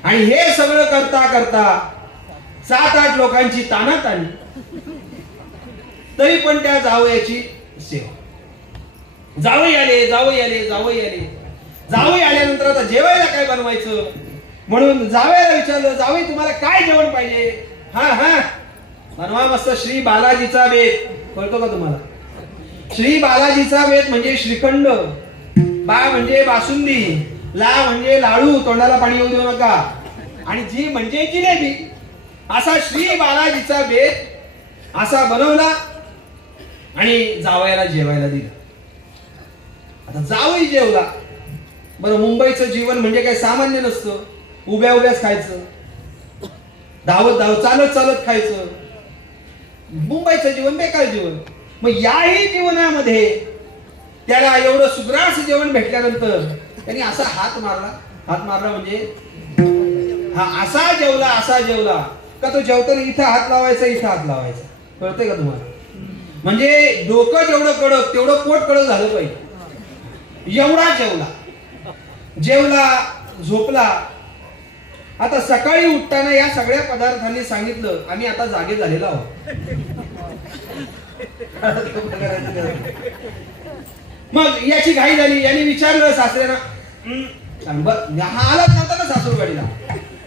आणि हे सगळं करता करता 7-8 लोकांची तानातानी, तरी पण त्या जावयाची सेवा. जावई आले, जावई आले, जावई आले. जावई आल्यानंतर आता जेवायला काय बनवायचं म्हणून जावयाला विचारलं, जावई तुम्हाला काय जेवण पाहिजे? हा हा बनवा मस्त श्री बालाजीचा बेत. कळतो का तुम्हाला? श्री बालाजीचा बेत म्हणजे श्रीखंड, बा म्हणजे बासुंदी, ला म्हणजे लाडू, तोंडाला पाणी येऊ देऊ नका, आणि जी म्हणजे जिलेबी. असा श्री बालाजीचा बेत असा बनवला आणि जावयाला जेवायला दिलं. आता जावई जेवला. बरं, मुंबईचं जीवन म्हणजे काय सामान्य नसतं. उभ्या उभ्याच खायचं, धावत धावत चालत चालत खायचं. मुंबईचं जीवन बेकार जीवन. मग याही जीवनामध्ये त्याला एवढं सुग्रास जेवण भेटल्यानंतर त्यांनी असा हात मारला. हात मारला म्हणजे हा असा जेवला, असा जेवला का तो जेवताना इथं हात लावायचा, इथं हात लावायचा. कळतंय का तुम्हाला? म्हणजे डोकं जेवढं कडक तेवढं पोट कडक झालं पाहिजे. एवढा जेवला. जेवला, झोपला. आता सकाळी उठताना या सगळ्या पदार्थांनी सांगितलं, आम्ही आता जागे झालेलो आहोत. मग याची घाई झाली. यांनी विचारलं सासऱ्यांना, हा आलाच नव्हता ना सासूरवाडीला.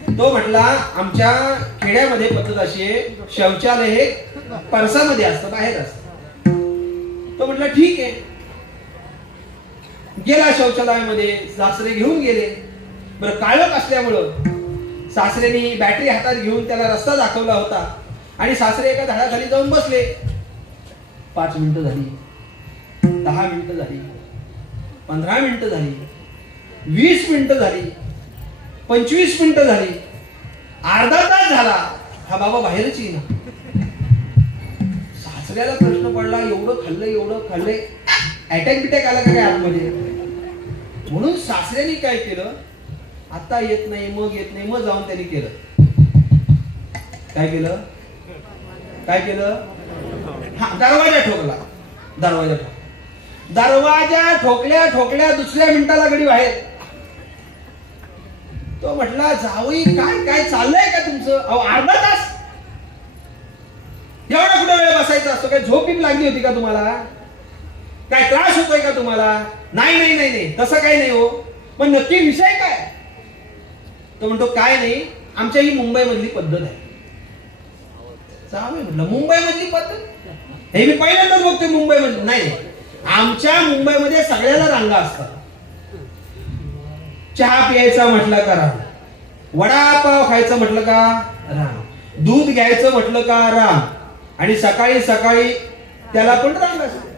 तो म्हटला, आमच्या खेड्यामध्ये पद्धत अशी आहे, शौचालय हे परसामध्ये असतं, बाहेर असतं. तो म्हटला ठीक आहे. गेला शौचालयामध्ये. सासरे घेऊन गेले. बरं, काळोख असल्यामुळं सासऱ्यांनी बॅटरी हातात घेऊन त्याला रस्ता दाखवला होता आणि सासरे एका झाडाखाली जाऊन बसले. 5 मिनिटं झाली, 10 मिनिटं झाली, 15 मिनिटं झाली, 20 मिनिटं झाली, 25 मिनिटं झाली, अर्धा तास झाला. हा बाबा बाहेरच येईना. सासऱ्याला प्रश्न पडला, एवढं खाल्लंय, एवढं खाल्लंय, अटॅक बिटॅक आला का काय आतमध्ये? म्हणून सासऱ्याने काय केलं, आता येत नाही, मग येत नाही, मग जाऊन त्यांनी केलं. काय केलं? काय केलं? हा, दरवाजा ठोकला. दरवाजा ठोकल्या ठोकल्या दुसऱ्या मिनिटाला गडी बाहेर. तो म्हटला, जावई काय काय चाललंय का तुमचं? अहो, अर्धा तास एवढा कुठे वेळ बसायचा असतो? काय झोप लागली होती का तुम्हाला? काय त्रास होतोय का तुम्हाला? नाही नाही नाही नाही, तसं काही नाही हो. पण नक्की विषय काय? तो म्हणतो, काय नाही, आमच्या ही मुंबई मधली पद्धत आहे. म्हटलं, मुंबई मधली पद्धत? हे मी पहिल्यांदाच बघतोय मुंबई मध्ये. नाही, आमच्या मुंबईमध्ये सगळ्याला रांगा असतात. चहा प्यायचा म्हटलं का राम, वडापाव खायचं म्हटलं का राम, दूध घ्यायचं म्हटलं का राम, आणि सकाळी सकाळी त्याला पण रांग असते.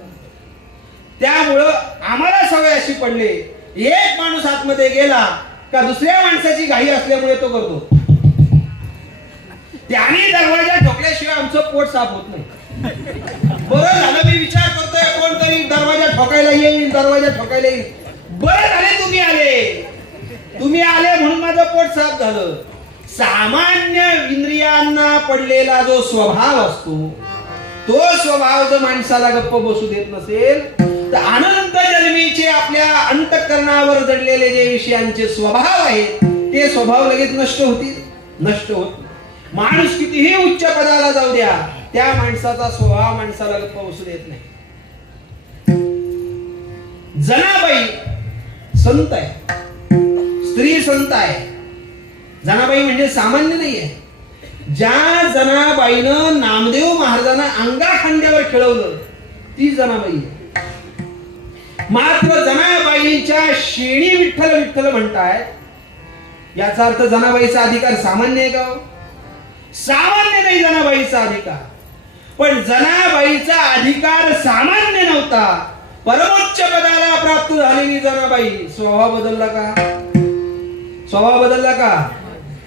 त्यामुळं आम्हाला सवय अशी पडली, एक माणूस आतमध्ये गेला का दुसऱ्या माणसाची घाई असल्यामुळे तो करतो. त्याने दरवाजा ठोकल्याशिवाय आमचं पोट साफ होत नाही. बरं झालं, मी विचार करतोय कोणतरी दरवाजा ठोकायला येईल, दरवाजा ठोकायला येईल. बरं झाले तुम्ही आले म्हणून माझं पोट साफ झालं. सामान्य इंद्रियांना पडलेला जो स्वभाव असतो, तो स्वभाव जर माणसाला गप्प बसू देत नसेल तर अनंत जन्मीचे आपल्या अंतःकरणावर जडलेले जे विषयांचे स्वभाव आहेत ते स्वभाव लगेच नष्ट होतील. नष्ट होत. माणूस कितीही उच्च पदाला जाऊ द्या, त्या माणसाचा स्वभाव माणसाला गप्प बसू देत नाही. जनाबाई संत आहे, स्त्री संत आहे. जनाबाई म्हणजे सामान्य नाहीये. ज्या जनाबाईनं नामदेव महाराजांना अंगाखांद्यावर खेळवलं ती जनाबाई आहे. मात्र जनाबाईच्या शेणी विठ्ठल विठ्ठल म्हणताय, याचा अर्थ जनाबाईचा अधिकार सामान्य आहे का? सामान्य नाही जनाबाईचा अधिकार. पण जनाबाईचा अधिकार सामान्य नव्हता. परमोच्च पदाला प्राप्त झालेली जनाबाई स्वभाव बदलला का? स्वभाव बदलला का?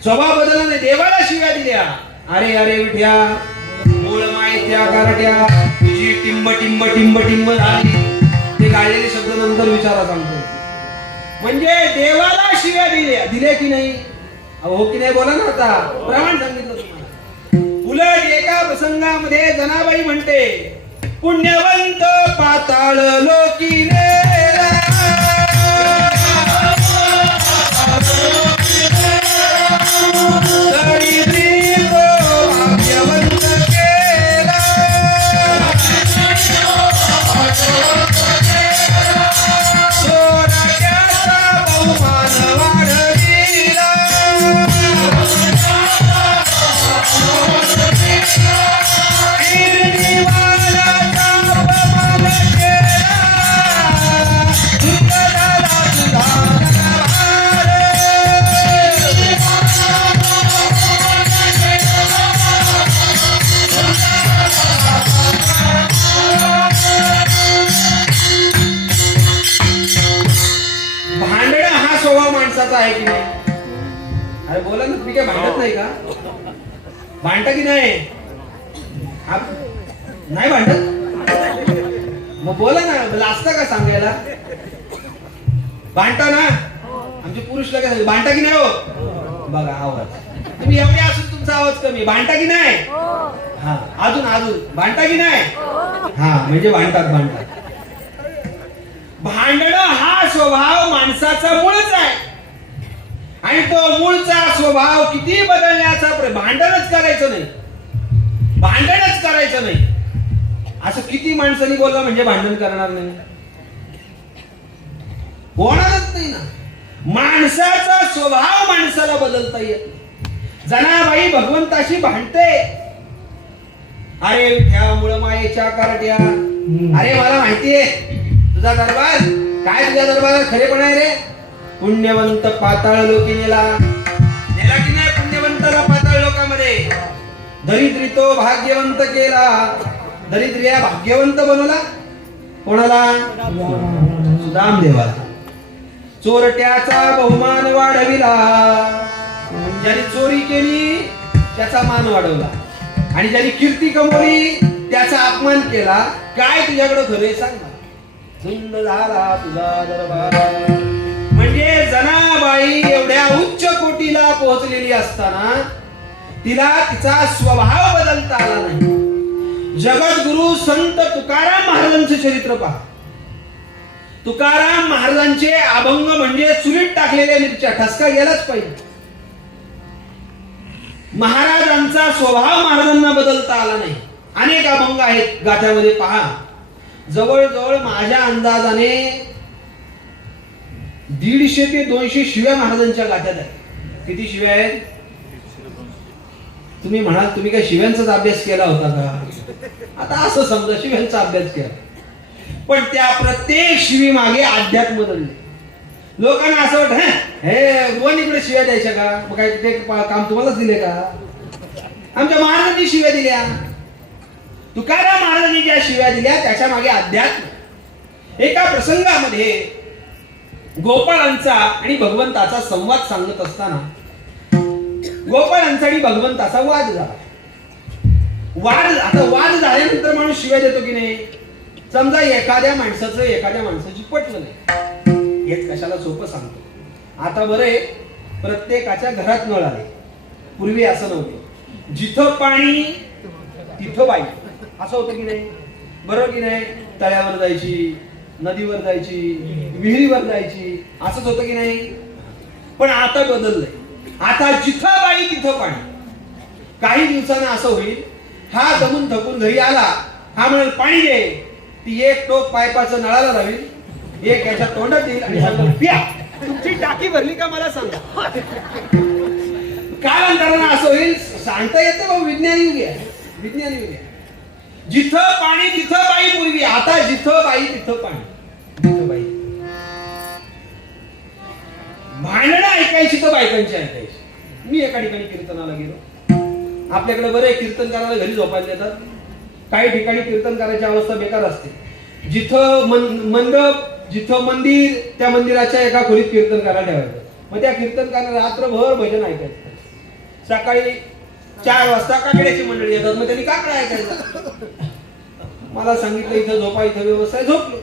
स्वभाव बदलला नाही. देवाला शिव्या दिल्या, अरे अरे विठ्या, मूळ मायत्या कारट्या, तुझी टिंब टिंब टिंब टिंब झाली. ते गाळलेले शब्द नंतर विचारा सांगतो. म्हणजे देवाला शिव्या दिल्या की नाही? अहो हो की नाही बोला ना आता, प्रमाण सांगितलं तुम्हाला. उलट एका प्रसंगामध्ये जनाबाई म्हणते, पुण्यवंत पाताळ लोकीने आहे की नाही? अरे बोला ना, तुम्ही काय भांडत नाही का? भांडता की नाही? नाही भांडत? मग बोला ना, लाजता का सांगायला? भांडता ना? आमचे पुरुष लगेच सांगतात, भांडता की नाही हो? बघा आवाज, तुम्ही एवढे असून तुमचा आवाज कमी. भांडता की नाही? हा, अजून भांडता की नाही? हा, म्हणजे भांडतात. भांडणं हा स्वभाव माणसाचा मूळच आहे, आणि तो मूळचा स्वभाव किती बदलण्याचा भांडणच करायचं नाही. असं किती माणसांनी बोललं म्हणजे भांडण करणार नाही? होणारच नाही ना. माणसाचा स्वभाव माणसाला बदलता येत नाही. जनाबाई भगवंताशी भांडते, अरे विठ्यामुळं मायेच्या करट्या, अरे मला माहितीये तुझा दरबार काय, तुझ्या दरबारात खरेपण आहे रे. पुण्यवंत पाताळ लोकी नेला की नाही? पुण्यवंताला पाताळ लोकांमध्ये. दरिद्री तो भाग्यवंत केला, दरिद्र्या भाग्यवंत बनवला. कोणाला? सुदाम देवाला. चोरट्याचा बहुमान वाढविला, ज्याने चोरी केली त्याचा मान वाढवला, आणि ज्याने कीर्ती कमवली त्याचा अपमान केला. काय तुझ्याकडे खरे सांग ना. सुंदर झाला तुझा दरबार. म्हणजे जनाबाई एवढ्या उच्च कोटीला पोहोचलेली असताना तिला तिचा स्वभाव बदलता आला नाही. जगद्गुरु संत तुकाराम महाराजांचे चरित्र पहा. तुकाराम महाराजांचे अभंग म्हणजे चुलीत टाकलेल्या मिरच्या, ठसका गेलाच पाहिजे. महाराजांचा स्वभाव महाराजांना बदलता आला नाही. अनेक अभंग आहेत गाथ्यामध्ये पहा. जवळजवळ माझ्या अंदाजाने 150 ते 200 शिव्या महाराजांच्या गाथ्यात आहेत. किती शिव्या आहेत? तुम्ही म्हणाल तुम्ही काय शिव्यांचाच अभ्यास केला होता का? आता असं समजा शिव्यांचा अभ्यास केला, पण त्या प्रत्येक शिवी मागे अध्यात्म दडले. लोकांना असं वाटत हे रोहन इकडे शिव्या द्यायच्या का? मग काय ते काम तुम्हालाच दिले का? आमच्या महाराजांनी शिव्या दिल्या. तुकाराम महाराजांनी ज्या शिव्या दिल्या त्याच्या मागे अध्यात्म. एका प्रसंगामध्ये गोपाळांचा आणि भगवंताचा संवाद सांगत असताना गोपाळांचा आणि भगवंताचा वाद झाला. वाद झाल्यानंतर माणूस शिव्या देतो की नाही? समजा एखाद्या माणसाची पटलं नाही, हेच कशाला सोपं सांगतो. आता बरे प्रत्येकाच्या घरात नळ आले. पूर्वी असं नव्हतं. जिथं पाणी तिथं बाई, असं होतं की नाही? बरोबर की नाही? तळ्यावर जायची, नदीवर जायची, विहिरीवर जायची, असंच होतं की नाही? पण आता बदललंय. आता जिथं बाई तिथं पाणी. काही दिवसांना असं होईल, हा दमून थकून घरी आला, हा म्हणेल पाणी दे. ती एक टोक पायपाचं नळाला लावेल, एक याच्या तोंडात येईल आणि सांगेल प्या. तुमची टाकी भरली का मला सांगा. कालांतरानं असं होईल. सांगता येतं भाऊ, विज्ञान युग आहे. जिथं पाणी तिथं बाई पूर्वी, आता जिथं बाई तिथं पाणी. जिथं बाई. भांडणं ऐकायची तर बायकांची ऐकायची. मी एका ठिकाणी कीर्तनाला गेलो. आपल्याकडे बरे कीर्तन करायला घरी झोपायला देतात. काही ठिकाणी कीर्तन करायची अवस्था बेकार असते. जिथं मंडप, जिथं मंदिर, त्या मंदिराच्या एका खोलीत कीर्तन करायला ठेवायचं. मग त्या कीर्तनकारांना रात्रभर भजन ऐकायचं. सकाळी 4 वाजता काकड्याची मंडळी येतात, मग त्यांनी काकडा ऐकायचं. मला सांगितलं इथं झोपा, इथं व्यवस्था. झोपलो.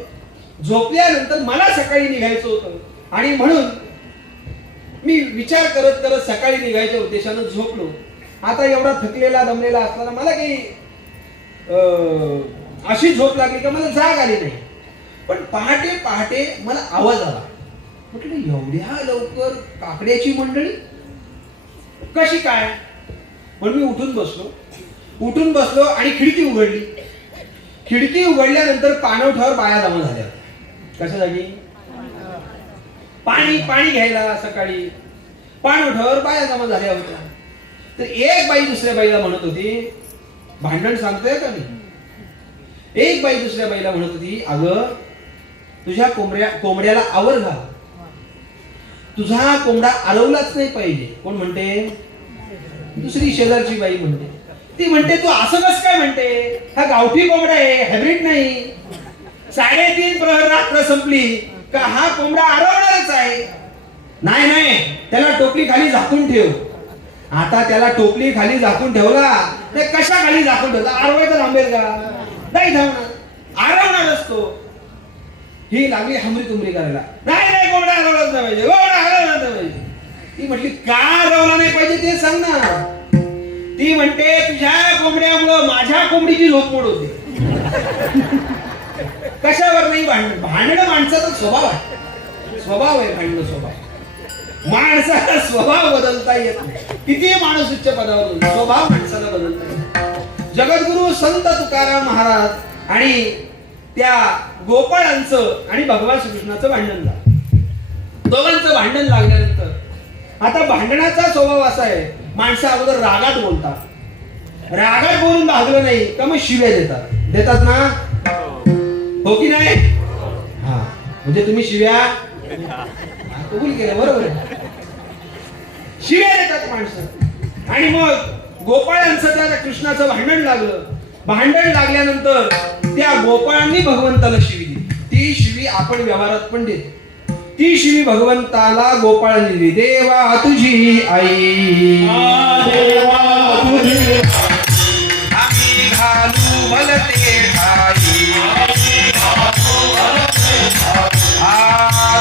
झोपल्यानंतर मला सकाळी निघायचं होतं, आणि म्हणून मी विचार करत करत सकाळी निघायच्या उद्देशानं झोपलो. आता एवढा थकलेला दमलेला असताना मला काही अशी झोप लागली का मला जाग आली नाही. पण पहाटे पहाटे मला आवाज आला. म्हटलं एवढ्या लवकर काकड्याची मंडळी कशी काय. पण मी उठून बसलो आणि खिडकी उघडली. खिडकी उघडल्यानंतर पाणवठ्यावर बाया जमा झाल्या. कशासाठी. पाणी घ्यायला सकाळी पाणवठ्यावर बाया जमा झाल्या होत्या. तर एक बाई दुसऱ्या बाईला म्हणत होती, भांडण सांगतोय का मी. एक बाई दुसऱ्या बाईला म्हणत होती, अगं तुझ्या कोंबड्याला आवर घाल, तुझा कोंबडा आरवलाच नाही पाहिजे. कोण म्हणते. दुसरी शेजारची बाई म्हणते. ती म्हणते तू असं कसं काय म्हणते, हा गावठी कोंबडा आहे, हायब्रिड नाही. 3:30 प्रहर रात्र संपली का हा कोंबडा आरवणारच आहे. नाही त्याला टोपली खाली झाकून ठेव. आता त्याला टोपली खाली झाकून ठेवला तर कशा खाली झाकून ठेवला. आरवायचं थांबेल का. नाही थांबणार, आरवणारच तो. ही लागली हमरी तुमरी करायला. नाही कोंबडा आरवलाच नाही पाहिजे, कोंबडा आरवलाच नाही पाहिजे. ती म्हटली का आरवला नाही पाहिजे ते सांग ना. ती म्हणते तुझ्या कोंबड्यामुळं माझ्या कोंबडीची झोपमोड होते. कशावर नाही भांडणं माणसाचा स्वभाव आहे. स्वभाव आहे भांडणं स्वभाव. माणसाचा स्वभाव बदलता येत नाही. किती माणूस उच्च पदावर जातो, स्वभाव माणसाला बदलता येत. जगद्गुरु संत तुकाराम महाराज आणि त्या गोपाळांचं आणि भगवान श्रीकृष्णाचं भांडण झालं. दोघांचं भांडण लागल्यानंतर आता भांडणाचा स्वभाव असा आहे, माणसं अगोदर रागात बोलतात. रागात बोलून भागलं नाही का मग शिव्या देतात ना. हो की नाही. हा म्हणजे तुम्ही शिव्या कबूल केलं बरोबर आहे. शिव्या देतात माणसं. आणि मग गोपाळांचं त्या कृष्णाचं भांडण लागलं. भांडण लागल्यानंतर त्या गोपाळांनी भगवंताला शिवी दिली. ती शिवी आपण व्यवहारात पण देतो. ती शिवी भगवंताला गोपाळांनी दिली. देवा तुझी आई, देवा तुझी आम्ही घालू भलते ठाई.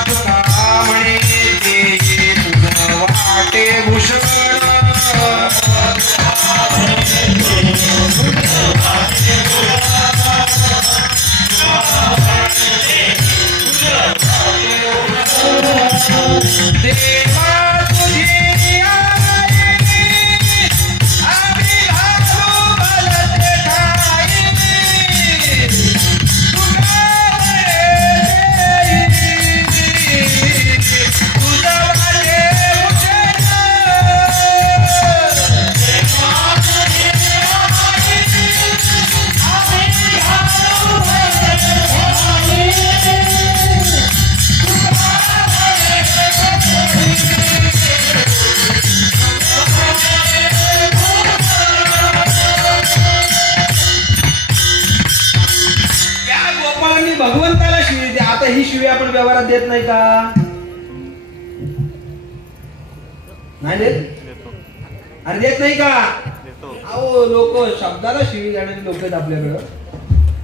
तुका म्हणे ते तुझं वाटे भूषण. देवा तुझी आई, आम्ही घालू भलते ठाई. तुका तुझं वाटे भूषण. भगवंताला शिवी द्या. आता ही शिवी आपण व्यवहारात देत नाही का. नाही देत. अरे देत नाही का. अहो लोक शब्दाला शिवी देणारी लोक आहेत आपल्याकडं.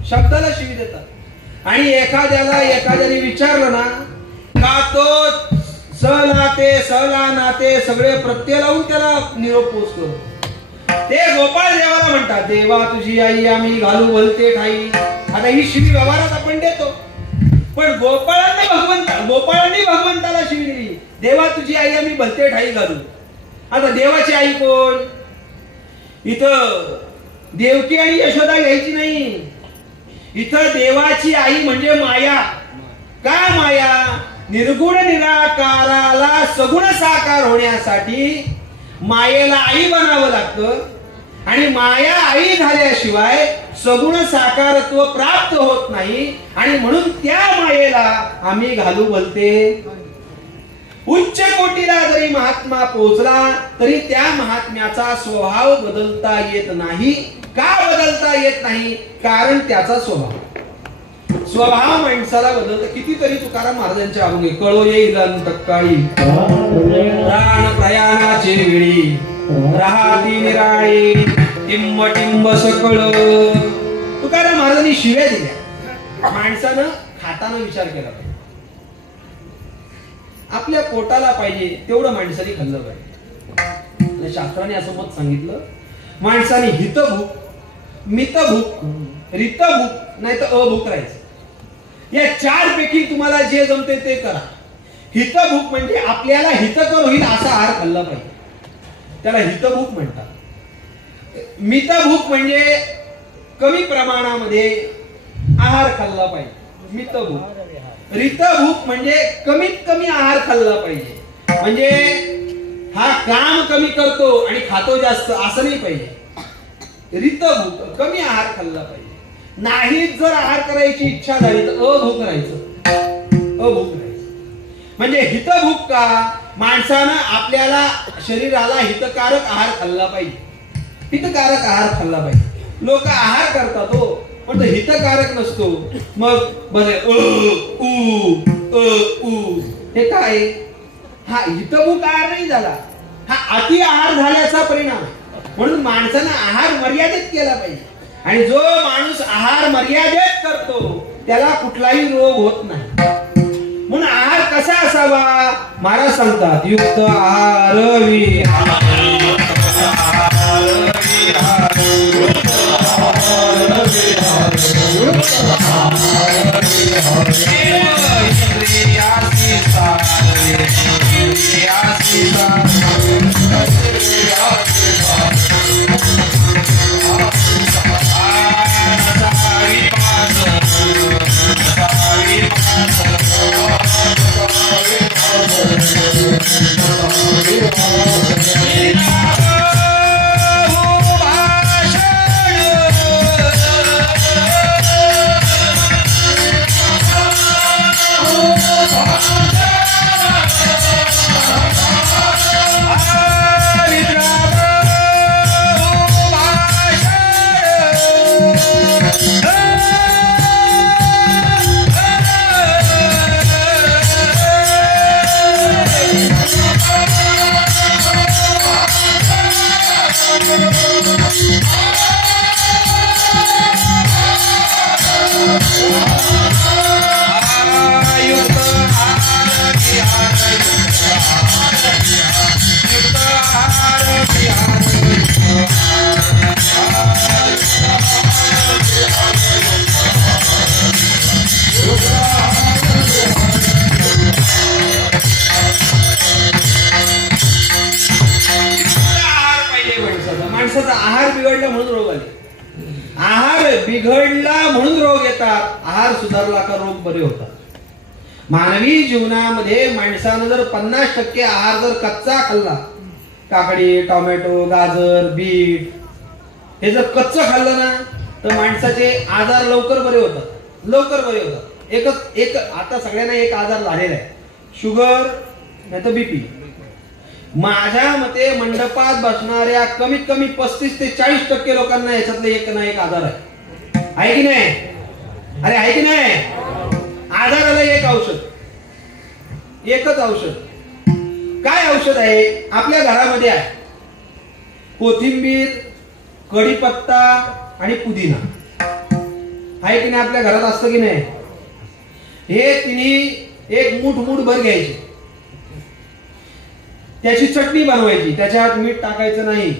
शब्दाला शिवी देतात. आणि एखाद्याने विचारलं ना का तो सला नाते सगळे प्रत्यय लावून त्याला निरोप पोचतो. ते गोपाळ देवाला म्हणतात, देवा तुझी आई आम्ही घालू भलते ठाई. आता ही शिवी व्यवहारात आपण देतो. पण गोपाळांनी भगवंताला शिवी दिली. देवा तुझी आई आम्ही भलते ठाई घालू. आता देवाची आई कोण. इथं देवकी आणि यशोदा घ्यायची नाही. इथं देवाची आई म्हणजे माया. का माया. निर्गुण निराकाराला सगुण साकार होण्यासाठी मायेला आई बनावं लागतं. आणि माया आई झाल्याशिवाय सगुण साकारत्व प्राप्त होत नाही. आणि म्हणून त्या मायेला आम्ही घालू भलते. उच्च कोटीला जरी महात्मा पोहोचला तरी त्या महात्म्याचा स्वभाव बदलता येत नाही. का बदलता येत नाही. कारण त्याचा स्वभाव माणसाला बदलतं. कितीतरी तुकाराम महाराजांच्या अभंगे कळो येईल अंतकाळी प्राण प्रयाणाचे वेळी राहती निराळी टिंब टिंब सकळ. तुकाराम महाराजांनी शिव्या दिल्या. माणसानं खाताना विचार केला पाहिजे. आपल्या पोटाला पाहिजे तेवढं माणसाने खाल्लं पाहिजे. आणि शास्त्राने असं मत सांगितलं, माणसाने हितभूक, मितभूक, रितभूक नाही तर अभूक राहायचं. या चार पैकी तुम्हाला जे जमते ते करा. हितभूक म्हणजे आपल्याला हितकर होईल असा आहार खाल्ला पाहिजे, त्याला हितभूक म्हणतात. मितभूक म्हणजे कमी प्रमाणामध्ये आहार खाल्ला पाहिजे, मितभूक. रितभूक म्हणजे कमीत कमी आहार खाल्ला पाहिजे, म्हणजे हा काम कमी करतो आणि खातो जास्त असं नाही पाहिजे. रितभूक कमी आहार खाल्ला पाहिजे. नाही जर आहार करायची इच्छा झाली तर अभूक राहायचं, अभूक राहायचं. म्हणजे हितभूक का, माणसानं आपल्याला शरीराला हितकारक आहार खाल्ला पाहिजे, हितकारक आहार खाल्ला पाहिजे. लोक आहार करतात हो, पण तो हितकारक नसतो. मग बरे हे काय, हा हितभूक आहार नाही झाला, हा अति आहार झाल्याचा परिणाम. म्हणून माणसानं आहार मर्यादित केला पाहिजे. आणि जो माणूस आहार मर्यादित करतो त्याला कुठलाही रोग होत नाही. म्हणून आहार कसा असावा महाराज सांगतात, युक्त आहार विहार, माणसाचा आहार बिघडला म्हणून रोग आले. आहार बिघडला म्हणून रोग येतात, आहार सुधारला का रोग बरे होतात. मानवी जीवनामध्ये माणसानं जर 50% आहार जर कच्चा खाल्ला, काकडी, टोमॅटो, गाजर, बीट हे जर कच्चं खाल्लं ना तर माणसाचे आजार लवकर बरे होतात, लवकर बरे होतात. एक आता सगळ्यांना एक आजार झालेला आहे, शुगर नाही तर बीपी. माझ्या मते मंडपात बसणाऱ्या कमीत कमी 35 ते 40% लोकांना याच्यातले एक ना एक आजार आहे की नाही? अरे आहे की नाही? आजाराला एक औषध, एकच औषध. काय औषध आहे? आपल्या घरामध्ये आहे कोथिंबीर, कढीपत्ता आणि पुदिना. आहे की नाही? आपल्या घरात असतं की नाही? हे तिन्ही एक मूठ भर घ्यायचे, त्याची चटणी बनवायची. त्याच्यात मीठ टाकायचं नाही,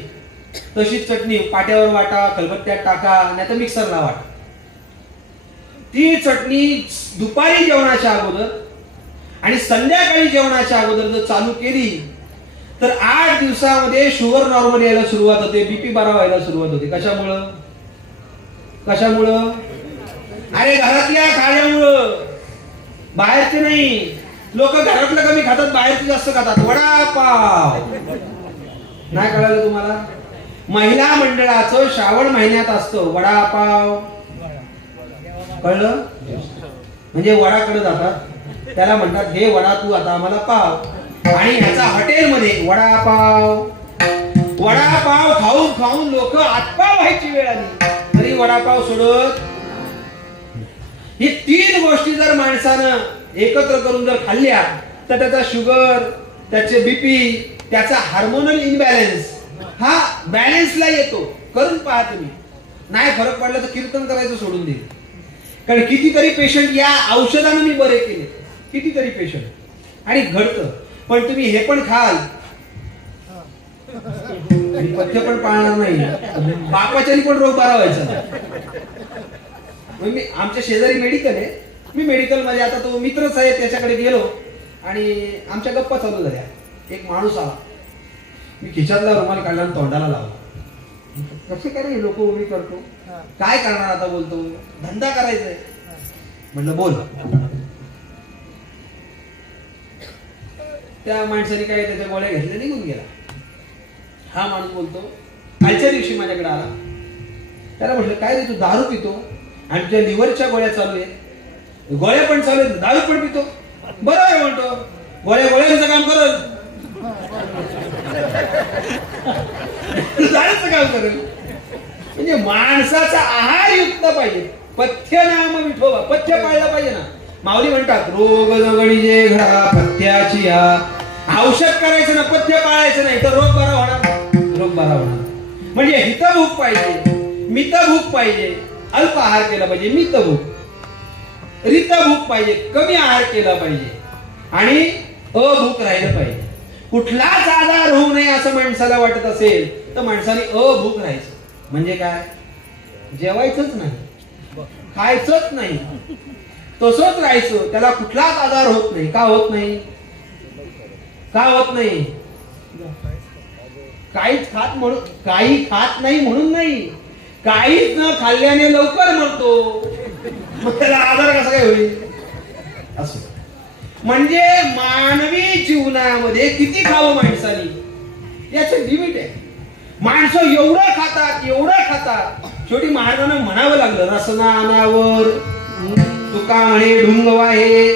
तशीच चटणी पाट्यावर वाटा, खलबत्त्यात टाका, नाही तर मिक्सरला वाटा. ती चटणी दुपारी जेवणाच्या अगोदर आणि संध्याकाळी जेवणाच्या अगोदर जर चालू केली तर 8 दिवसामध्ये शुगर नॉर्मल यायला सुरुवात होते, बीपी बरा व्हायला सुरुवात होते. कशामुळं? कशामुळं? अरे घरातल्या खाण्यामुळं, बाहेरचे नाही. लोक घरातलं कमी खातात, बाहेरचे जास्त खातात. वडापाव नाही कळालं तुम्हाला? महिला मंडळाचं श्रावण महिन्यात असतं वडापाव, कळलं? म्हणजे वडाकडे जातात, त्याला म्हणतात हे वडा तू आता आम्हाला पाव. आणि ह्याचा हॉटेलमध्ये वडापाव, वडापाव खाऊन खाऊन लोक आतपाव व्हायची वेळ आली तरी वडापाव सोडत. ही 3 गोष्टी जर माणसानं एकत्र करून जर खाल्ल्या तर त्याचा शुगर, त्याचे बीपी, त्याचा हार्मोनल इनबॅलन्स हा बॅलन्सला येतो. करून पहा तुम्ही, नाही फरक पडला तर कीर्तन करायचं सोडून दे. कारण कितीतरी पेशंट या औषधाने मी बरे केले, कितीतरी पेशंट. आणि घडतं. पण तुम्ही हे पण खाल आणि पथ्य पण पाळणार नाही, बापाच्यानी पण रोग बरा व्हायचा नाही. मग मी आमच्या शेजारी मेडिकल आहे, मी मेडिकल मध्ये आता तो मित्रच आहे त्याच्याकडे गेलो आणि आमच्या गप्पा चालू झाल्या. एक माणूस आला, मी खिशातला रुमाल काढला आणि तोंडाला लावला. कसे काय रे लोक उभी करतो, काय करणार आता, बोलतो धंदा करायचा आहे. म्हटलं बोल. त्या माणसाने काय त्याच्या गोळ्या घेतल्या, निघून गेला. हा माणूस बोलतो, कालच्या दिवशी माझ्याकडे आला. त्याला म्हटलं काय रे तू दारू पितो आणि तुझ्या लिव्हरच्या गोळ्या चालू आहेत, गोळ्या पण चालू आहेत, दारू पण पितो. बरं आहे म्हणतो, गोळ्यांचं काम करल, दारूचं काम करेल. म्हणजे माणसाचा आहार युक्त पाहिजे. पथ्य नाम विठोबा, पथ्य पाळलं पाहिजे ना. माऊली म्हणतात रोग जगणीजे घरा पथ्याची या. औषध करायचं ना, पथ्य पाळायचं नाही तर रोग बरा होणार, रोग बरा होणार. म्हणजे हितभूक पाहिजे, मितभूक पाहिजे, अल्प आहार केला पाहिजे, मितभूक, रितभूक पाहिजे, कमी आहार केला पाहिजे आणि अभूक राहिलं पाहिजे. कुठलाच आजार होऊ नये असं माणसाला वाटत असेल तर माणसाने अभूक राहायचं. म्हणजे काय, जेवायचंच नाही, खायचंच नाही, तसंच राहायचं. त्याला कुठलाच आजार होत नाही. का होत नाही, का होत नाही? काहीच खात म्हणून, काही खात नाही म्हणून नाही, काहीच न खाल्ल्याने लवकर मरतो. मग त्याला आजार कसा काय होईल? असं म्हणजे मानवी जीवनामध्ये किती खावं माणसाने याचं लिमिट आहे. माणसं एवढं खातात, एवढं खातात, शेवटी महाराजांना म्हणावं लागलं रसना अनावर तुका म्हणे ढुंग वाहे.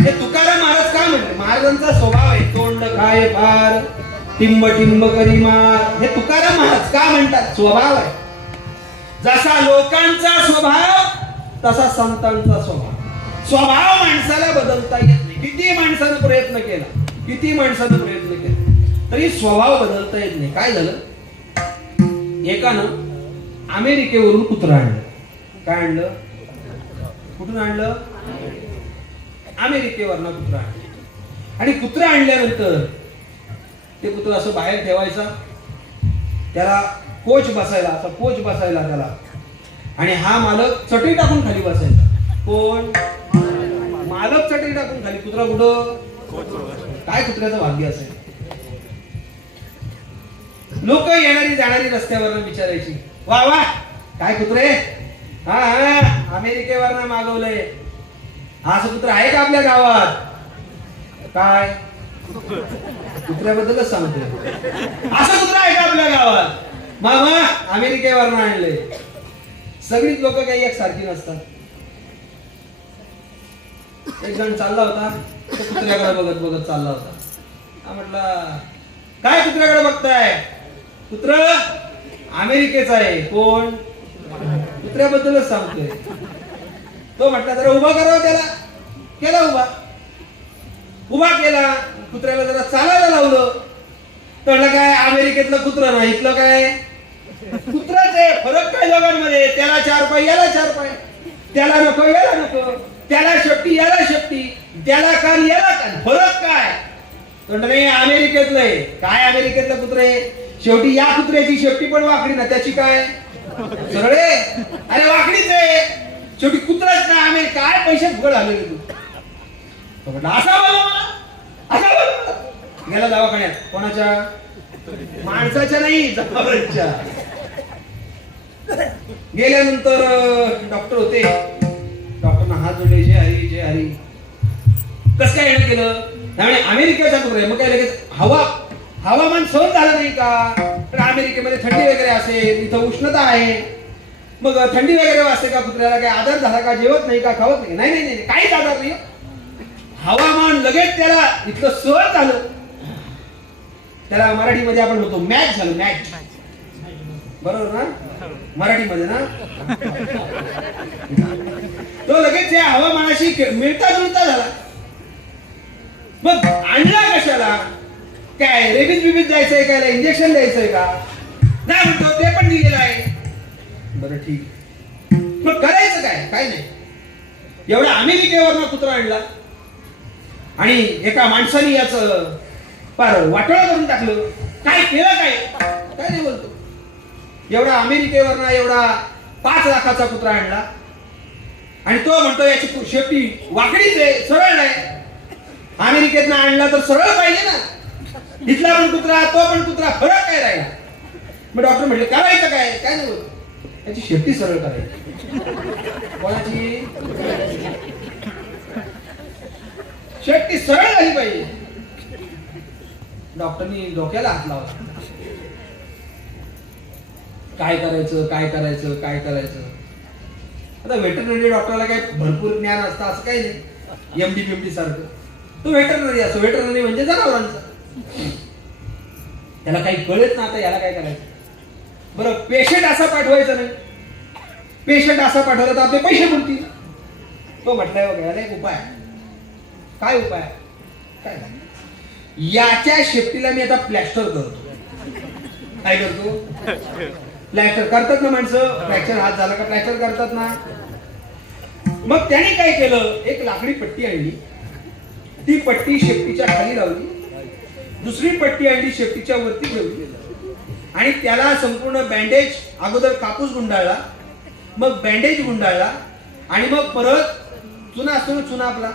हे तुकाराम महाराज काय म्हटले? महाराजांचा स्वभाव आहे तोंड खाय फार टिंब टिंब करी मार. हे तुकाराम महाराज का म्हणतात? स्वभाव आहे. जसा लोकांचा स्वभाव तसा संतांचा स्वभाव. स्वभाव माणसाला बदलता येत नाही. किती माणसानं प्रयत्न केला, किती माणसानं प्रयत्न केला तरी स्वभाव बदलता येत नाही. काय झालं, एकानं अमेरिकेवरून कुत्रा आणलं. काय आणलं? कुठून आणलं? अमेरिकेवरनं कुत्रा आणलं. आणि कुत्रा आणल्यानंतर ते कुत्र असं बाहेर ठेवायचा, त्याला कोच बसायला, असा कोच बसायला त्याला, आणि हा मालक चटई टाकून खाली बसायचा. कोण? मालक चटई टाकून खाली, कुत्रा कुठं? काय कुत्र्याचं भाग्य असेल. लोक येणारी जाणारी रस्त्यावरनं विचारायची, वा वा काय कुत्रे, हा हा अमेरिकेवरनं मागवलंय, असं कुत्र आहे का आपल्या गावात? काय कुत्र्याबद्दलच सांगतोय, असं कुत्र आहे का आपल्या गावात? मामा अमेरिकेवरनं आणलंय. सगळीच लोक काही एक सारखी नसतात. एक जण चालला होता, तो कुत्र्याकडे बघत बघत चालला होता. हा म्हटला, काय कुत्र्याकडे बघताय? कुत्र अमेरिकेचा आहे. कोण? कुत्र्याबद्दलच सांगतोय. तो म्हटला जरा उभा करावं त्याला. केला उभा, उभा केला, कुत्र्याला जरा चालायला लावलं. तर काय अमेरिकेतलं कुत्र नाही, इथलं काय कुत्रच आहे. फरक काय दोघांमध्ये? त्याला 4 पाय, याला 4 पाय, त्याला नको याला नको, त्याला शेपटी याला शेपटी, त्याला कान याला कान, फरक काय? नाही अमेरिकेतलं आहे. काय अमेरिकेतलं कुत्र आहे? शेवटी या कुत्र्याची शेपटी पण वाकडी ना, त्याची काय सरळे, अरे वाकडीच आहे. शेवटी कुत्राच ना, आम्ही काय पैसे फुकट आले तू. असा बोला मला, असा बोला. गेला दवाखान्यात. कोणाच्या? माणसाच्या नाही, जनावरांच्या. गेल्यानंतर डॉक्टर होते. डॉक्टरना हात जोडले, जय हरी जय हरी. कसं काय येणं केलं? त्यामुळे अमेरिकेचा कुत्रा आहे. मग काय लगेच हवामान सहन झालं नाही का? तर अमेरिकेमध्ये थंडी वगैरे असेल, इथं उष्णता आहे, मग थंडी वगैरे वाजते का कुत्र्याला? काय आजार झाला का? जेवत नाही का? खावत नाही? नाही नाही नाही, काहीच आजार नाही. हवामान लगेच त्याला इतकं सहन झालं. त्याला मराठीमध्ये आपण होतो मॅच झालं, मॅच. बरोबर ना? मराठीमध्ये ना. तो लगेच या हवामानाशी मिळता जुळता झाला. मग आणला कशाला? काय रेबीज बिबीज द्यायचंय का? इंजेक्शन द्यायचंय का? नाही म्हणतो, ते पण दिलेलं आहे. बरं ठीक, मग करायचं काय? काय नाही. एवढा अमेरिकेवरनं कुत्रा आणला आणि एका माणसाने याचं पार वाटोळं करून टाकलं. काय केलं काय नाही बोलतो. एवढा अमेरिकेवरनं एवढा 5 लाखाचा कुत्रा आणला आणि तो म्हणतो याची शेपटी वाकडीच आहे, सरळ नाही. अमेरिकेतनं आणला तर सरळ पाहिजे ना. इथला पण कुत्रा तो पण कुत्रा, फरक काय राहिला. मग डॉक्टर म्हटले करायचं काय नाही बोलतो. याची शेपटी सरळ करायची. कोणाची शेपटी सरळ झाली पाहिजे. डॉक्टरनी डोक्याला हात लावला. काय करायचं. आता व्हेटरनरी डॉक्टरला काय भरपूर ज्ञान असतं असं काही नाही. एमडी बिमडी सारखं तो व्हेटरनरी असतो. व्हेटरनरी म्हणजे जनावरांचा. त्याला काही कळत ना. आता याला काय करायचं. बरं पेशंट असा पाठवायचा नाही. पेशंट असा पाठवला तर आपले पैसे बुडतील. तो म्हटलाय बघा याला एक उपाय. काय उपाय काय. याच्या शेपटीला मी आता प्लॅस्टर करतो. काय करतो. प्लॅस्टर करतात ना माणसं. फ्रॅक्चर हात झाला का प्लॅस्टर करतात ना. मग त्याने काय केलं, एक लाकडी पट्टी आणली. ती पट्टी शेपटीच्या खाली लावली. दुसरी पट्टी आणली शेपटीच्या वरती ठेवली आणि त्याला संपूर्ण बँडेज, अगोदर कापूस गुंडाळला, मग बँडेज गुंडाळला आणि मग परत चुना असतो ना, चुना आपला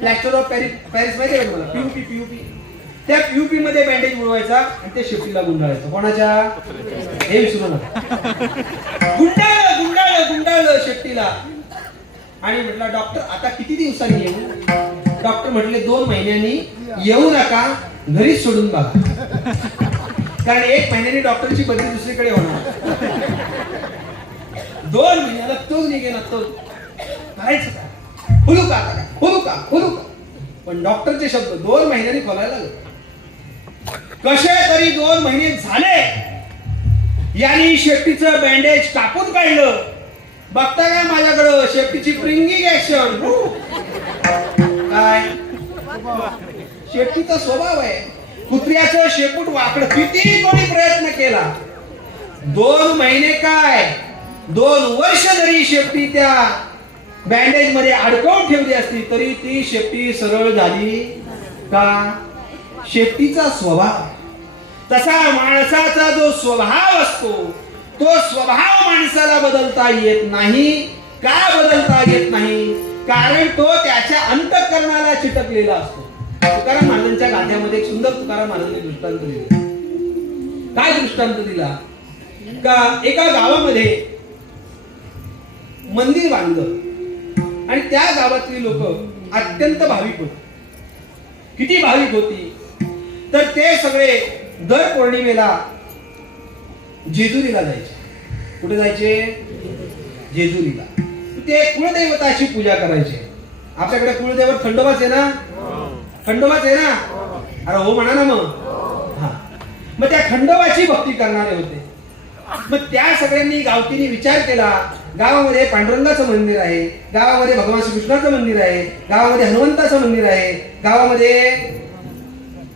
प्लॅस्टर ऑफ पॅरिस माहिती आहे का तुम्हाला. पीयूपी त्या पीयूपी मध्ये बँडेज गुंडवायचा आणि त्या शेपटीला गुंडाळायचं. कोणाच्या हे विसरू नका. गुंडाळलं शेपटीला आणि म्हटलं डॉक्टर आता किती दिवसांनी येऊ. डॉक्टर म्हटले 2 महिन्यांनी येऊ नका, घरीच सोडून बघा. कारण 1 महिन्याने डॉक्टरची बदली दुसरीकडे होणार. 2 महिन्याला तोच निघेना. तो करायचं काय. खोलू का. पण डॉक्टरचे शब्द 2 महिन्यांनी खोलायला लागले. कसे तरी 2 महिने झाले. यांनी शेपटीचं बँडेज कापून काढलं. बघता काय माझ्याकडं शेपटीची प्रिंगिंग ऍक्शन. काय शेपटीचा स्वभाव आहे. कुत्र्याचं शेपूट वाकड किती कोणी प्रयत्न केला. 2 महिने काय 2 वर्ष जरी शेपटी त्या बँडेज मध्ये अडकवून ठेवली असती तरी ती शेपटी सरळ झाली का. शेपटीचा स्वभाव तसा माणसाचा जो स्वभाव असतो तो स्वभाव माणसाला बदलता येत नाही. का बदलता येत नाही. कारण तो त्याच्या अंतःकरणाला चिटकलेला असतो. तुकाराम महाराजांच्या गाथ्यामध्ये एक सुंदर तुकाराम महाराजांनी दृष्टांत दिला. काय दृष्टांत दिला का एका गावामध्ये मंदिर बांधलं आणि त्या गावातली लोक अत्यंत भाविक होती. किती भाविक होती तर ते सगळे दर पौर्णिमेला जेजुरीला जायचे. कुठे जायचे. जेजुरीला. ते कुळदैवताची पूजा करायचे. आपल्याकडे कुळदैवत खंडोबाच आहे ना. खंडोबाच आहे ना. अरे हो म्हणा ना. मग त्या खंडोबाची भक्ती करणारे होते. मग त्या सगळ्यांनी गावकीनी विचार केला. गावामध्ये पांडुरंगाचं मंदिर आहे, गावामध्ये भगवान श्रीकृष्णाचं मंदिर आहे, गावामध्ये हनुमंताचं मंदिर आहे, गावामध्ये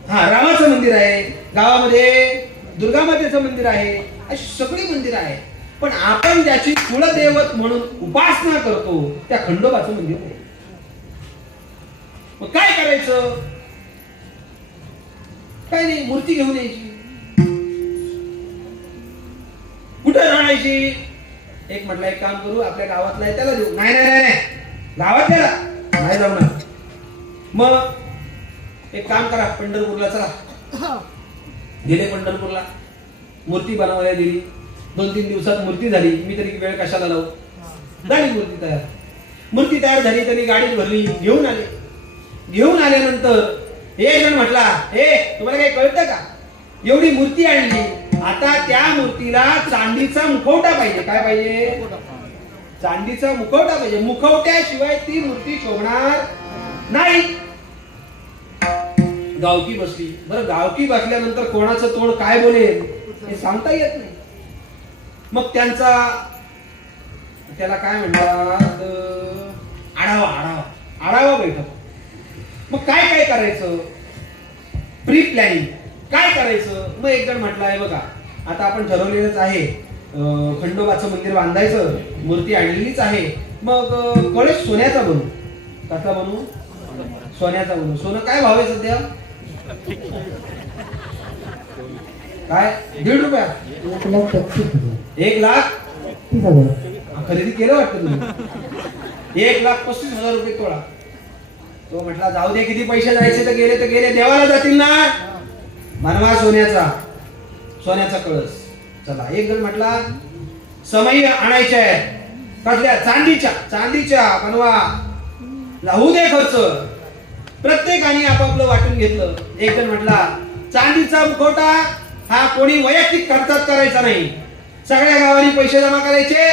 रामाचं मंदिर आहे, गावामध्ये दुर्गा मातेचं मंदिर आहे, अशी सगळी मंदिर आहे. पण आपण ज्याची कुलदैवत म्हणून उपासना करतो त्या खंडोबाचं मंदिर आहे. मग काय करायचं. काय नाही, मूर्ती घेऊन यायची. कुठे राहायची. एक म्हटलं एक काम करू, आपल्या गावातला आहे त्याला देऊ. नाही गावात त्याला नाही जाऊ ना. मग एक काम करा, पंढरपूरला चला. गेले पंढरपूरला, मूर्ती बनवायला दिली. 2-3 दिवसात मूर्ती झाली. मी तरी वेळ कशाला लावू. झाली मूर्ती तयार. मूर्ती तयार झाली, त्यांनी गाडीत भरली, घेऊन आले. घेऊन आल्यानंतर एक जण म्हटला, हे तुम्हाला काही कळतं का, एवढी मूर्ती आणली, आता त्या मूर्तीला चांदीचा मुखवटा पाहिजे. काय पाहिजे. चांदीचा मुखवटा पाहिजे. मुखवट्याशिवाय ती मूर्ती शोभणार नाही. गावकी बसली. बरं, गावकी बसल्यानंतर कोणाचं तोंड काय बोलेल हे सांगता येत नाही. मग त्याला काय म्हणतात, आढावा बैठक. मग काय करायचं. प्री प्लॅनिंग काय करायचं. मग एक जण म्हटलं आहे बघा, आता आपण ठरवलेलंच आहे खंडोबाचं मंदिर बांधायचं, मूर्ती आणलेलीच आहे, मग कळश सोन्याचा बनवू. कसा बनवू. सोन्याचा म्हणून. सोनं काय भाव आहे सध्या? काय 1.5 रुपया? 1,35,000. खरेदी केलं वाटतं तुम्ही? 1,35,000 रुपये तोळा. तो म्हटला जाऊ दे, किती पैसे जायचे तर गेले, देवाला जातील ना. बनवा सोन्याचा कळस. चला, एक जण म्हटला समई आणायच्या आहेत. कसल्या? चांदीच्या बनवा, लावू दे खर्च. प्रत्येकाने आपापलं वाटून घेतलं. एक जण म्हटला चांदीचा मुखवटा हा कोणी वैयक्तिक खर्चात करायचा नाही, सगळ्या गावांनी पैसे जमा करायचे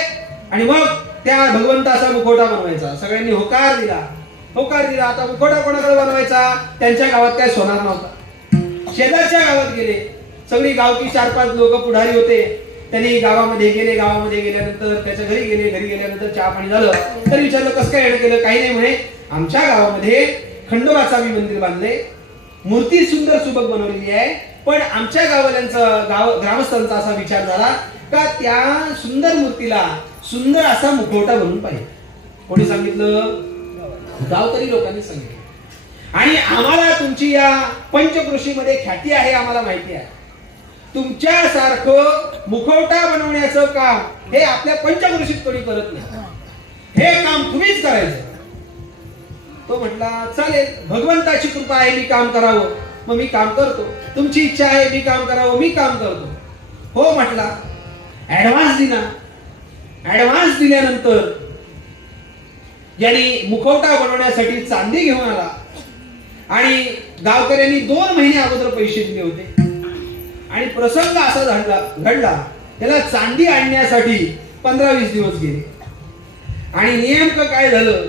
आणि मग त्या भगवंताचा मुखवटा बनवायचा. सगळ्यांनी होकार दिला. आता मुखवटा कोणाकडे बनवायचा? त्यांच्या गावात काय सोनार नव्हता. शेजारच्या गावात गेले. सगळी गावकी 4-5 लोक पुढारी होते. त्यांनी गावामध्ये गेल्यानंतर त्याच्या घरी गेल्यानंतर चहा पाणी झालं. तर विचारलं कसं काय येणं केलं? काही नाही म्हणे, आमच्या गावामध्ये खंडोबाचा मी मंदिर बांधले, मूर्ती सुंदर सुबक बनवलेली आहे, पण आमच्या ग्रामस्थांचा असा विचार झाला का त्या सुंदर मूर्तीला सुंदर असा मुखवटा बनवून पाहिजे. कोणी सांगितलं? गावकरी लोकांनी सांगितलं. आणि आम्हाला तुमची या पंचकृषीमध्ये ख्याती आहे, आम्हाला माहिती आहे. तुमच्यासारखं मुखवटा बनवण्याचं काम हे आपल्या पंचकृषीत कोणी करत नाही. हे काम तुम्हीच करायचं. तो म्हटला चालेल, भगवंताची कृपा आहे, मी काम करावं, मग मी काम करतो. तुमची इच्छा आहे मी काम करावं, मी काम करतो. हो म्हटला. ऍडव्हान्स दिला. ऍडव्हान्स दिल्यानंतर यांनी मुखवटा बनवण्यासाठी चांदी घेऊन आला आणि गावकऱ्यांनी 2 महिने अगोदर पैसे दिले होते. आणि प्रसंग असा घडला त्याला चांदी आणण्यासाठी 15-20 दिवस गेले. आणि नेमकं काय झालं,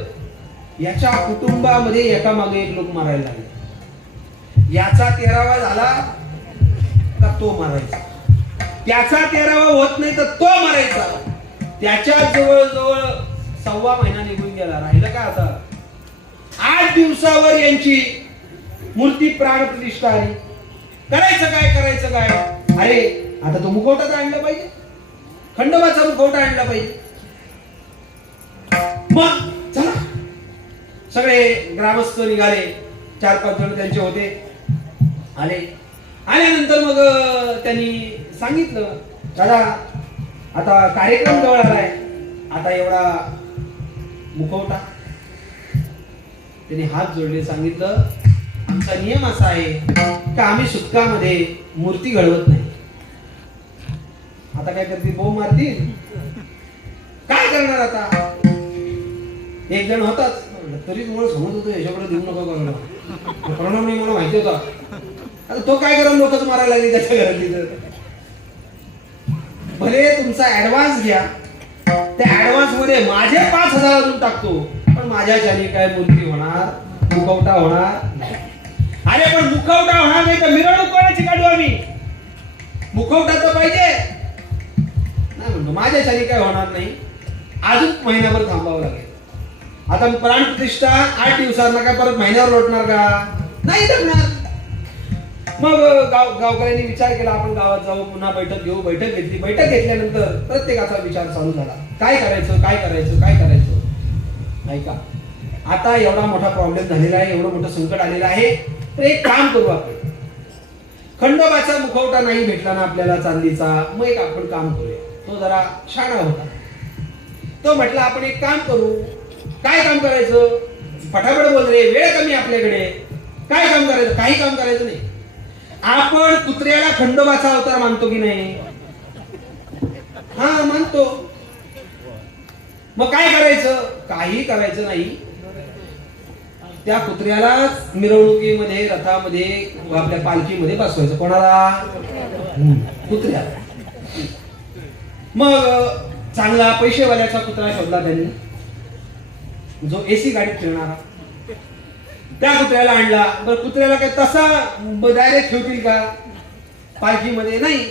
याच्या कुटुंबामध्ये एकामागे एक लोक मारायला लागले. याचा 13वा झाला का तो मारायचा, त्याचा 13वा होत नाही तर तो मारायचा. त्याच्या जवळजवळ 1.25 महिना निघून गेला. राहिलं का आता? 8 दिवसावर यांची मूर्ती प्राण प्रतिष्ठा आली. करायचं काय? अरे आता तो मुखवटा तर आणला पाहिजे, खंडोबाचा मुखवटा आणला पाहिजे. मग चला, सगळे ग्रामस्थ निघाले. 4-5 जण त्यांचे होते. आल्यानंतर मग त्यांनी सांगितलं दादा आता कार्यक्रम जवळ आलाय, आता एवढा मुखवटा. त्यांनी हात जोडले. सांगितलं आमचा नियम असा आहे की आम्ही सुटकामध्ये मूर्ती घडवत नाही. आता काय करतील? बोंब मारतील. काय करणार आता? एक जण होताच, तरी तुम्हाला समज होतं याच्याकडे देऊ नका करणं. प्रणाम नाही मला माहिती होता. आता तो काय करा, लोकच मारायला लागली त्याच्या घरातली. तर भले तुमचा ऍडव्हान्स घ्या, त्या ऍडव्हान्स मध्ये माझे 5,000 अजून टाकतो, पण माझ्याच्याने काय मूर्ती होणार, मुखवटा होणार नाही. अरे पण मुखवटा होणार नाही तर मिरवणूक कोणाची काढू आम्ही? मुखवटा तर पाहिजे नाही म्हणतो. माझ्याच्याने काय होणार नाही, अजून महिनाभर थांबावं लागेल. आता प्राण प्रतिष्ठा 8 दिवसांना काय परत महिन्यावर लोटणार का? नाही जमणार. मग गावकऱ्यांनी विचार केला आपण गावात जाऊ, पुन्हा बैठक घेऊ. बैठक घेतली. बैठक घेतल्यानंतर प्रत्येकाचा विचार चालू झाला. काय करायचं. ऐका, आता एवढा मोठा प्रॉब्लेम झालेला आहे, एवढं मोठं संकट आलेलं आहे, तर एक काम करू आपण. खंडोबाचा मुखवटा नाही भेटला ना आपल्याला चांदीचा, मग एक आपण काम करूया. तो जरा शहाणा होता. तो म्हटला आपण एक काम करू. काय काम करायचं? फटाफट बोल रे, वेळ कमी आपल्याकडे. काय काम करायचं? काही काम करायचं नाही. आपण कुत्र्याला खंडोबाचा अवतार मानतो की नाही? हा, मानतो. मग काय करायचं? काही करायचं नाही. त्या कुत्र्याला मिरवणुकीमध्ये, रथामध्ये, आपल्या पालखीमध्ये बसवायचं. कोणाला? कुत्र्याला. मग चांगला पैसेवाल्याचा कुत्रा शोधला त्यांनी, जो एसी गाडीत फिरणारा. त्या कुत्र्याला आणला. बरं, कुत्र्याला काय तसा डायरेक्ट ठेवतील का पालखीमध्ये? नाही.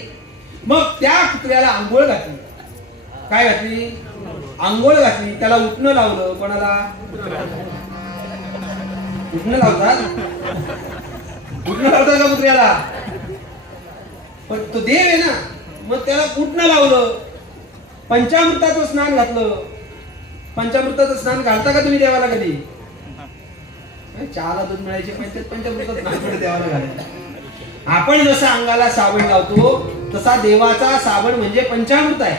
मग त्या कुत्र्याला आंघोळ घातली. काय घातली? आंघोळ घातली. त्याला उठणं लावलं. कोणाला? उठणं लावतात. उठणं लावतात का कुत्र्याला? पण तो देव आहे ना, मग त्याला उठणं लावलं. पंचामृताचं स्नान घातलं. पंचामृताचं स्नान घालता का तुम्ही देवाला कधी? चहाला दूध मिळायचे पंचामृतात नागपूर देवाला घालायला. आपण जसं अंगाला साबण लावतो तसा देवाचा साबण म्हणजे पंचामृत आहे,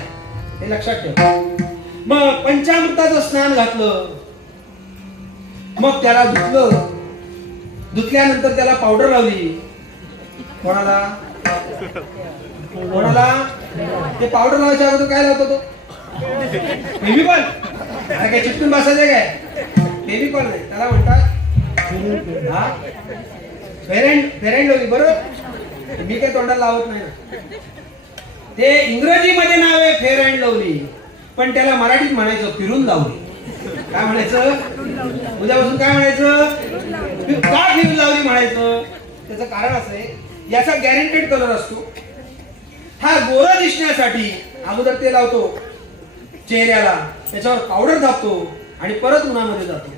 हे लक्षात ठेवा. मग पंचामृताचं स्नान घातलं, मग त्याला धुतलं, धुतल्यानंतर त्याला पावडर लावली. कोणाला ते पावडर लावायच्या अगोदर काय लावतो तो? फेविकॉल. अरे काय चिपटून बसायचं काय? फेविकॉल नाही, त्याला म्हणतात फेअर अँड लवली. बरोबर, मी काय तोंडाला लावत नाही ना. ते इंग्रजीमध्ये नाव आहे फेअर अँड लवली, पण त्याला मराठीत म्हणायचं फिरून लावली. काय म्हणायचं? उद्यापासून काय म्हणायचं? का फिरून लावली म्हणायचं? त्याचं कारण असं आहे, याचा गॅरंटेड कलर असतो. हा गोरा दिसण्यासाठी अगोदर ते लावतो चेहऱ्याला, त्याच्यावर पावडर धापतो आणि परत उन्हामध्ये जातो.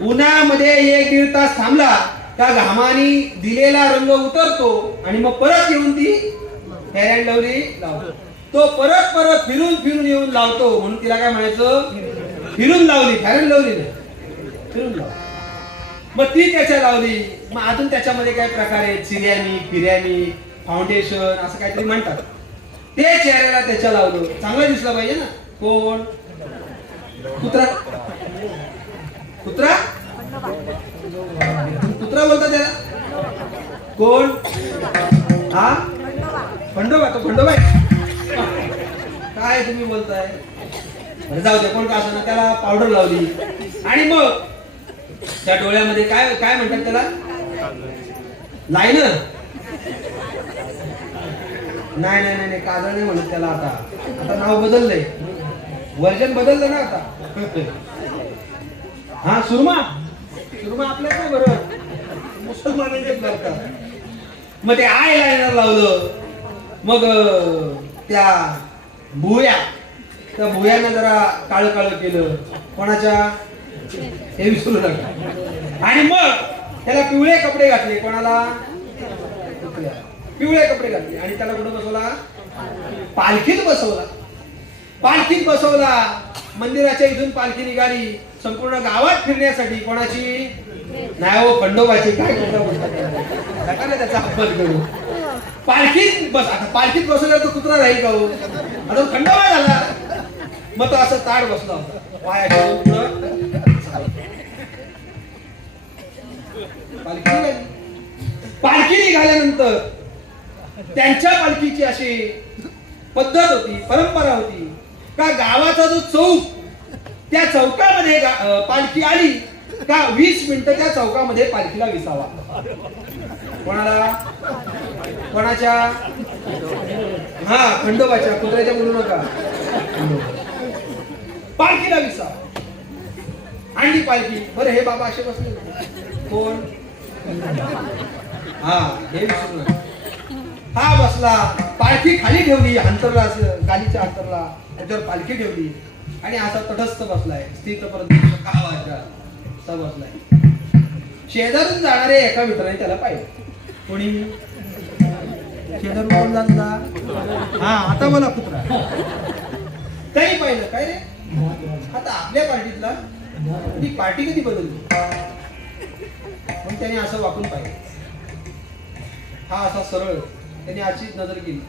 उन्हामध्ये 1-1.5 तास थांबला का घामाने दिलेला रंग उतरतो आणि मग परत येऊन ती फेअर अँड लवली लावतो. तो परत परत फिरून येऊन लावतो, म्हणून तिला काय म्हणायचं? फिरून लावली. फेअर अँड लवली नाही, फिरून लावली. मग ती त्याच्या लावली. मग अजून त्याच्यामध्ये काय प्रकार आहेत? सिर्यामी, फिर्यामी, फाउंडेशन असं काहीतरी म्हणतात. ते चेहऱ्याला त्याच्या लावलं, चांगलं दिसलं पाहिजे ना. कोण? कुत्रा. कुत्रा कुत्रा बोलतो त्याला. कोण? हा, खंडोबा. तो खंडोबा आहे. काय तुम्ही बोलताय? जाऊ दे, कोण का असं ना. त्याला पावडर लावली आणि मग त्या डोळ्यामध्ये काय काय म्हणतात त्याला? लायनर. नाही, काजळ नाही म्हणत त्याला. आता नाव बदललंय, वर्जन बदललं ना आता. हा, सुरमा आपल्याच नाही. बरोबर, मुसलमानांचे करतात. मग ते आय लायनर लावलं. मग त्या भुयानं जरा काळ केलं. कोणाच्या? हे विसरू नका. आणि मग त्याला पिवळे कपडे घातले. कोणाला? पिवळे कपडे घातले आणि त्याला कुठं बसवला? पालखीत बसवला. मंदिराच्या इथून पालखी निघाली संपूर्ण गावात फिरण्यासाठी. कोणाची? नाही हो, खंडोबाची. काय नका ना त्याचा अपमान करू. आता पालखीत बसवल्यावर तो कुत्रा राहील का हो? आता खंडोबा झाला. मग तो असं ताड बसला होता, पालखी निघाल्यानंतर त्यांच्या पालखीची अशी पद्धत होती, परंपरा होती का गावाचा जो चौक, त्या चौकामध्ये पालखी आली का 20 मिनिटं त्या चौकामध्ये पालखीला विसावा. कोणाच्या? हा, खंडोबाच्या. कुत्र्याच्या बोलू नका. पालखीला विसावा. आणली पालखी. बरं, हे बाबा असे बसले. कोण? हा, हे विसरू नका. हा बसला. पालखी खाली ठेवली अंतरला, गालीच्या अंतरला त्याच्यावर पालखी ठेवली आणि असा तटस्थ बसलाय. स्थित परत बसलाय. शेजारून जाणारे एका मित्राने त्याला पाहिलं. कोणी? शेजारून कोण जाणला? हा, आता मला कुत्रा. त्यांनी पाहिलं, काय रे, आता आपल्या पार्टीतला ती पार्टी कधी बदलली? मग त्याने असं वाकून पाहिलं. हा असा सरळ त्यांनी अशीच नजर केली.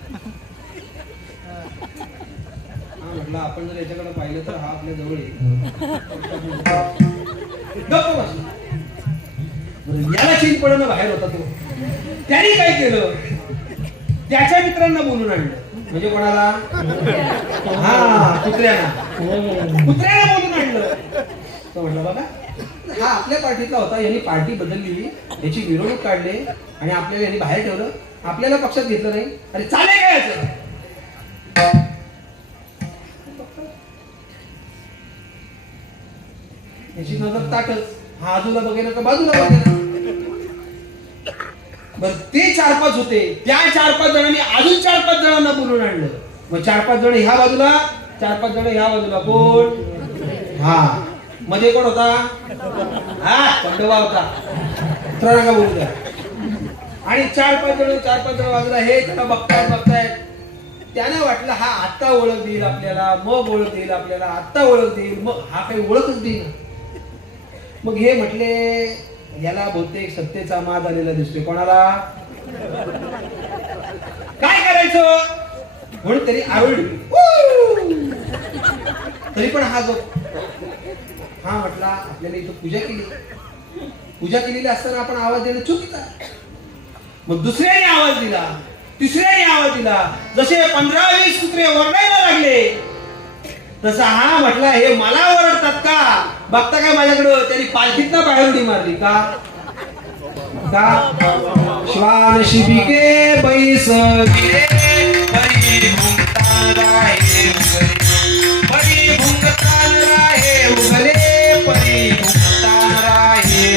हा म्हटलं, आपण जर याच्याकडे पाहिलं तर हा आपल्या जवळ येईल. गप्प बसला. याला चीन पडणं बाहेर होता तो. त्याने काय केलं? त्याच्या मित्रांना बोलून आणलं. म्हणजे कोणाला? हा, कुत्र्याला बोलून आणलं. तो म्हटलं, बघा, हा आपल्या पार्टीतला होता, यांनी पार्टी बदलली, याची मिरवणूक काढली आणि आपल्याला यांनी बाहेर ठेवलं, आपल्याला पक्षात घेतलं नाही. अरे चालेल काय याचं? याची नजर ताटच. हा बाजूला बघेना का बाजूला बघेना. बरं, ते 4-5 होते. त्या 4-5 जणांनी अजून 4-5 जणांना बोलून आणलं. मग 4-5 जण ह्या बाजूला, 4-5 जण ह्या बाजूला. कोण? हा, मध्ये कोण होता? हा, खंडोबा होता. का बोलू द्या. आणि 4-5 जण बाजूला. हे त्याला बघतायत. त्यांना वाटलं हा आत्ता ओळख देईल आपल्याला, मग ओळख देईल आपल्याला, आत्ता ओळख देईल, मग हा काही ओळखच देईल. मग हे म्हटले, याला बहुतेक सत्तेचा माद आलेला दिसतोय. कोणाला? काय करायचं म्हणून तरी आरडली. तरी पण हा जो हा म्हटला आपल्याला इथं पूजा केलेली असताना आपण आवाज देणं चुकीचं आहे. मग दुसऱ्याने आवाज दिला, तिसऱ्याने आवाज दिला. जसे 15-20 कुत्रे ओरडायला लागले तसा हा म्हटला हे मला ओरडतात का? बघता काय माझ्याकडं? त्यांनी पालखीतनं बाहेर उडी मारली का? श्वान शिबिके बैस गिरे परी भुंगतान राहे उगले, परी भुंगतान राहे उगले, परी भुंगतान राहे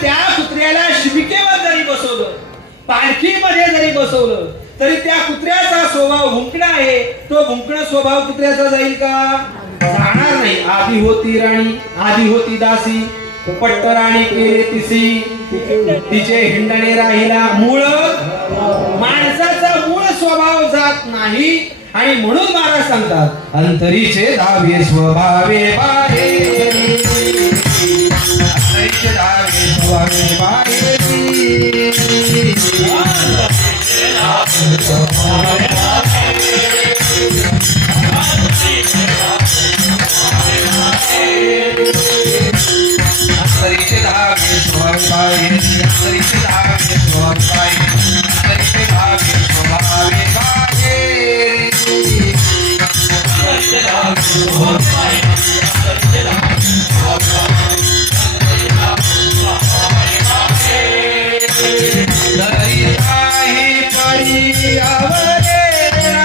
त्या कुत्र्याला शिबिकेवर जरी बसवलं, पालखीमध्ये जरी बसवलं तरी त्या कुत्र्याचा स्वभाव भुंकणं आहे. तो भुंकणं स्वभाव कुत्र्याचा जाईल का? जाणार नाही. आधी होती राणी, आधी होती दासी, पट्ट राणी केले तिसी, तिचे हिंडणे राहिला मूळ. माणसाचा मूळ स्वभाव जात नाही आणि म्हणून महाराज सांगतात अंतरीचे धावे स्वभावे बाहेरी, अंतरीचे धावे स्वभावे बाहेरी. अंतरीचे धावे स्वभावे बाहेरी, अंतरीचे धावे स्वभावे बाहेरी, अंतरीचे धावे स्वभावे बाहेरी. दरिताही परी आवरेला,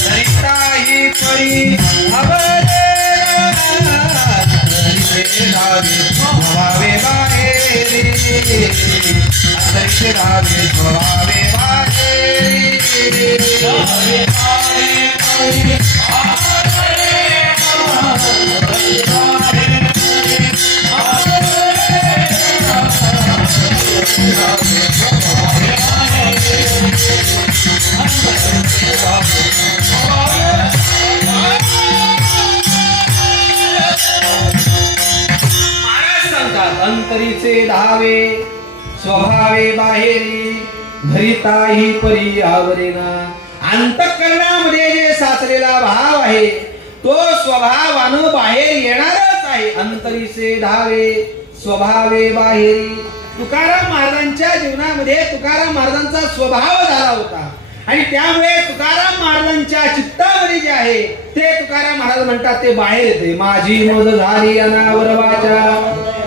दरिताही परी आवरेला, अंतरीचे धावे स्वभावे बाहेरी, अंतरीचे धावे स्वभावे बाहेरी. अंतरीचे धावे स्वभावे बाहेरी, धरिताही परी आवरेना. अंतःकरणामध्ये जे साचलेला भाव आहे तो स्वभावानं बाहेर येणारच आहे. अंतरीचे धावे स्वभावे बाहेरी. तुकाराम महाराजांच्या जीवनामध्ये तुकाराम महाराजांचा स्वभाव झाला होता आणि त्यामुळे तुकाराम महाराजांच्या चित्तामध्ये जे आहे ते तुकाराम महाराज म्हणतात ते बाहेर येते. माझी मज झाली अनावरवाच्या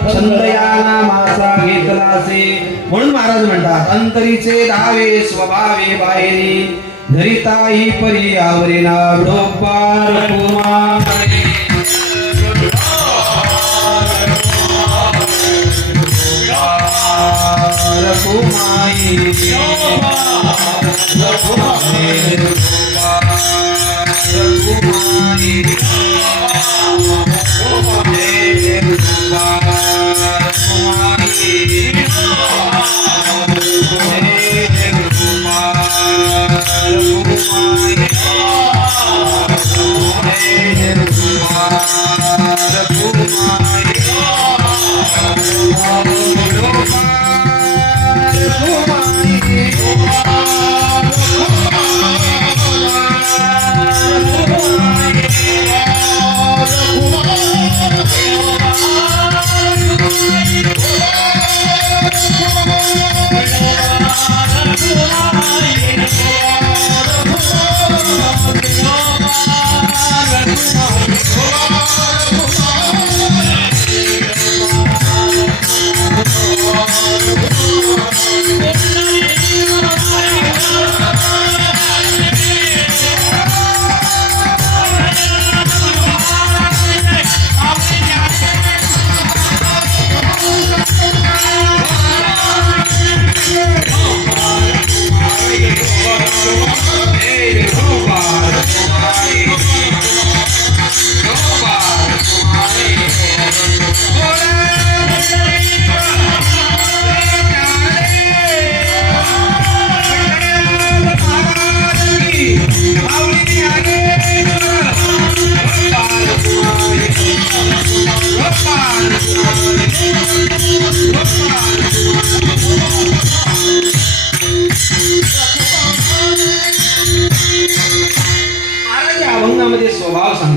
छंदयाना मासा घेतलासे. म्हणून महाराज म्हणतात अंतरीचे धावे स्वभावे बाहेरी, धरिताही परी आवरेना. डोपार कुमारी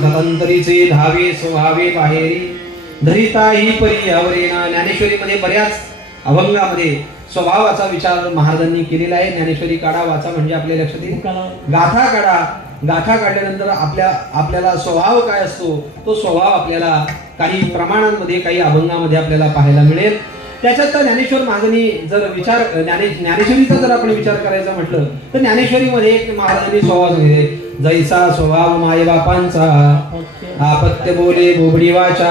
सांगतात अंतरीचे धावे स्वभावे बाहेरी धरिता ही परी आवरेना. ज्ञानेश्वरीमध्ये बऱ्याच अभंगामध्ये स्वभावाचा विचार महाराजांनी केलेला आहे. ज्ञानेश्वरी काढा वाचा म्हणजे आपल्या लक्षात येईल. गाथा काढा, गाथा काढल्यानंतर आपल्याला स्वभाव काय असतो तो स्वभाव आपल्याला काही प्रमाणांमध्ये काही अभंगामध्ये आपल्याला पाहायला मिळेल. त्याच्यात तर ज्ञानेश्वर महाराजांनी जर विचार ज्ञानेश्वरीचा जर आपण विचार करायचा म्हटलं तर ज्ञानेश्वरीमध्ये एक महाराजांनी स्वभाव सांगितले. जैसा स्वभाव मायबापांचा आपत्य बोले बोबडी वाचा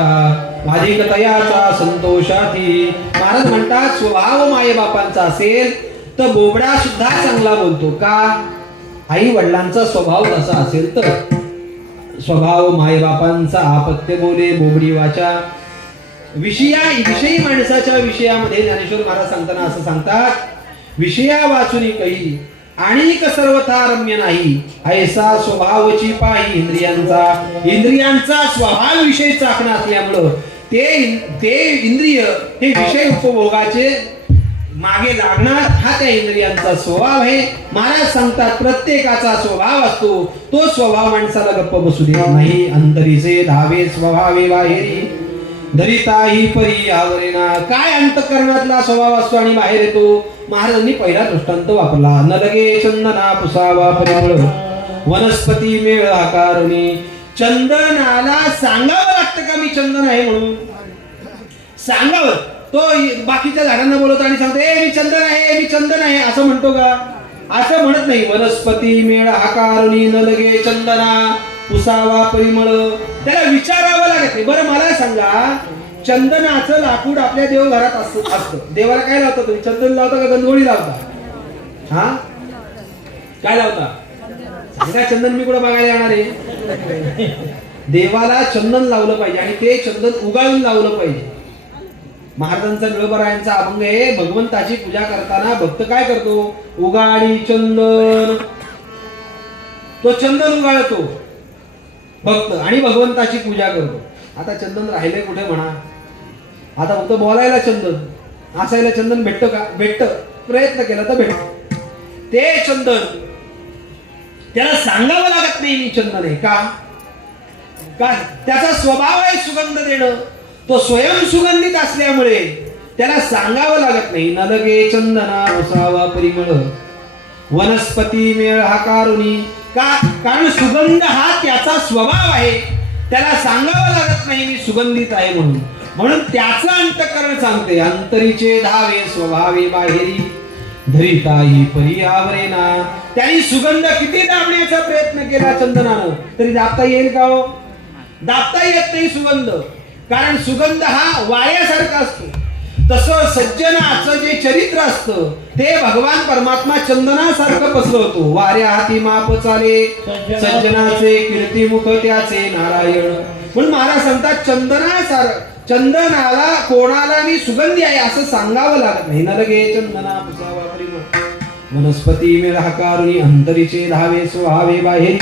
अधिक तयाचा संतोषाती. महाराज म्हणतात स्वभाव मायबापांचा असेल तर बोबडा सुद्धा चांगला बोलतो. का? आई वडिलांचा स्वभाव तसा असेल तर. स्वभाव मायबापांचा आपत्य बोले बोबडी वाचा. विषयी माणसाच्या विषयामध्ये ज्ञानेश्वर महाराज सांगताना असं सांगतात विषया वाचुनी काही आणिक सर्वथा रम्य नाही ऐसा स्वभावची पाही इंद्रियांचा स्वभाव विषय चाकणा असल्यामुळं ते इंद्रिय हे विषय उपभोगाचे मागे लागणार हा त्या इंद्रियांचा स्वभाव आहे. महाराज सांगतात प्रत्येकाचा स्वभाव असतो तो स्वभाव माणसाला गप्प बसू देत नाही. अंतरीचे धावे स्वभावे बाहेरी धरिता ही परी आवरेना. काय अंतःकरणातला स्वभाव असतो आणि बाहेर येतो. महाराजांनी पहिला दृष्टांत वापरला. न लगे चंदना पुसावा परिमळ वनस्पती मेळ आकारणी. चंदनाला सांगावं लागतं का मी चंदन आहे म्हणून? सांगावं. तो बाकीच्या झाडांना बोलवतो आणि सांगतो ए मी चंदन आहे मी चंदन आहे असं म्हणतो का? असं म्हणत नाही. वनस्पती मेळ आकारणी न लगे चंदना पुसावा परिमळ. त्याला विचारावं लागत नाही. बरं मला सांगा चंदनाचं लाकूड आपल्या देवघरात असतं. देवाला काय लावता तुम्ही? चंदन लावता का गंधोळी लावता? हा काय लावता? सांगा चंदन मी कुठं बघायला येणार आहे? देवाला चंदन लावलं पाहिजे आणि ते चंदन उगाळून लावलं पाहिजे. महाराजांचा निळबरायांचा अभंग आहे. भगवंताची पूजा करताना भक्त काय करतो? उगाळी चंदन. तो चंदन उगाळतो भक्त आणि भगवंताची पूजा करतो. आता चंदन राहिले कुठे म्हणा? आता फक्त बोलायला चंदन, असायला चंदन भेटतं का? भेटतं. प्रयत्न केला तर भेटत. ते चंदन त्याला सांगावं लागत नाही मी चंदन आहे. का? त्याचा स्वभाव आहे सुगंध देणं. तो स्वयं सुगंधित असल्यामुळे त्याला सांगावं लागत नाही. न लगे चंदना पुसावा परिमळ वनस्पती मेळ आकारुणी. का? कारण सुगंध हा त्याचा स्वभाव आहे. त्याला सांगावं लागत नाही मी सुगंधित आहे म्हणून. म्हणून त्याचं अंतःकरण सांगते अंतरीचे धावे स्वभावे बाहेरी धरिता ही परी आवरेना. त्यांनी सुगंध किती दाबण्याचा प्रयत्न केला चंदनानं तरी दाबता येईल का हो? दाबता येत नाही सुगंध. कारण सुगंध हा वाऱ्यासारखा असतो. तसं सज्जनाचं जे चरित्र असतं ते भगवान परमात्मा चंदनासारखं पसरवतो. वाऱ्या हाती माप चाले सज्जनाचे कीर्तिमुख त्याचे नारायण. म्हणून महाराज सांगतात चंदनाला कोणाला मी सुगंधी आहे असं सांगावं लागत नाही. न लगे चंदना पुसावा परिमळ वनस्पती मेळ आकारुणी अंतरीचे धावे स्वभावे बाहेरी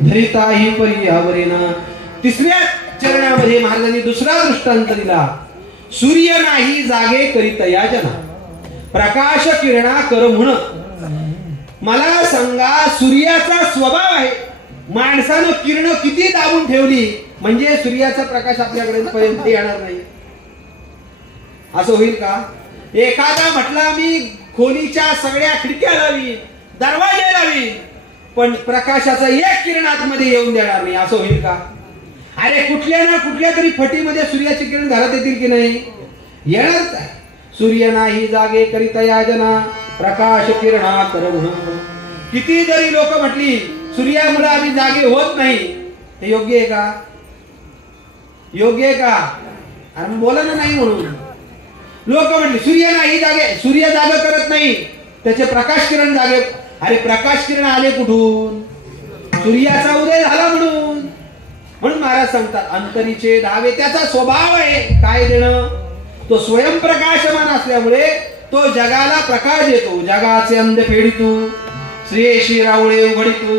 धरिता ही परी आवरेना. तिसऱ्या चरणामध्ये महाराजांनी दुसरा दृष्टांत दिला. सूर्य नाही जागे करीत याजना प्रकाश किरणा कर म्हण. मला सांगा सूर्याचा स्वभाव आहे. माणसानं किरण किती दाबून ठेवली म्हणजे सूर्याचा प्रकाश आपल्याकडे पर्यंत येणार नाही. असं होईल का? एखादा म्हटला मी खोलीच्या सगळ्या खिडक्या लावी दरवाजे लावी पण प्रकाशाचा एक किरण आतमध्ये येऊन देणार नाही. असं होईल का? अरे कुठल्या ना कुठल्या तरी फटीमध्ये सूर्याचे किरण घरात येतील की नाही? येणारच आहे. सूर्य नाही जागे करीता याजना प्रकाश किरणा कर म्हणून. किती जरी लोक म्हटली सूर्यामुळे आम्ही जागे होत नाही हे योग्य आहे का? योग्य आहे का? अरे बोला ना नाही म्हणून. लोक म्हटली सूर्य नाही जागे, सूर्य जागे करत नाही त्याचे प्रकाश किरण जागे. अरे प्रकाश किरण आले कुठून? सूर्याचा उदय झाला म्हणून. म्हणून महाराज सांगतात अंतरीचे धावे त्याचा स्वभाव आहे काय देणं. तो स्वयंप्रकाशमान असल्यामुळे तो जगाला प्रकाश देतो. जगाचे अंध फेडितू श्रेयशी रावळे उघडितू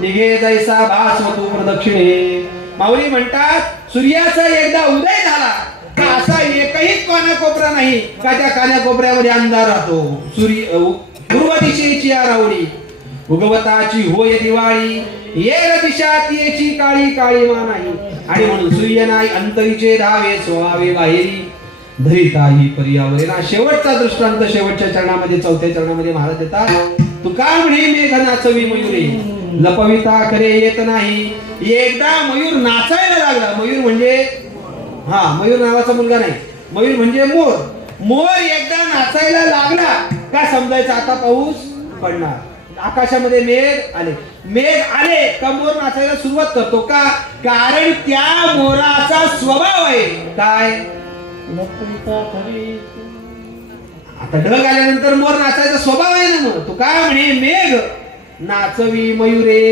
निघे जैसा भास्वतू प्रदक्षिणे. माऊली म्हणतात सूर्याचा एकदा उदय झाला तर असा एकही कानाकोपरा नाही का त्या कानाकोपऱ्यामध्ये अंधार राहतो. सूर्य पूर्व दिशेची रावळी उगवताची होय दिवाळी येर दिशा तिची काळी काळी नाही आणि म्हणून सूर्य नाही अंतरीचे धावे स्वभावे बाहेरी धरिताही पर्यावरणा. शेवटचा दृष्टांत शेवटच्या चरणामध्ये 4थ्या चरणामध्ये महाराज देतात. तुका म्हणे मेघ नाचवी मयुरे लपविता खरे येत नाही. एकदा मयूर नाचायला लागला. मयूर म्हणजे मयूर नावाचा मुलगा नाही, मयूर म्हणजे मोर. मोर एकदा नाचायला लागला का समजायचं आता पाऊस पडणार. आकाशामध्ये मेघ आले का मोर नाचायला सुरुवात करतो का? कारण त्या मोराचा स्वभाव आहे काय? आता ढग आल्यानंतर मोर नाचायचा स्वभाव आहे ना. मग तू काय म्हणे मेघ नाचवी मयुरे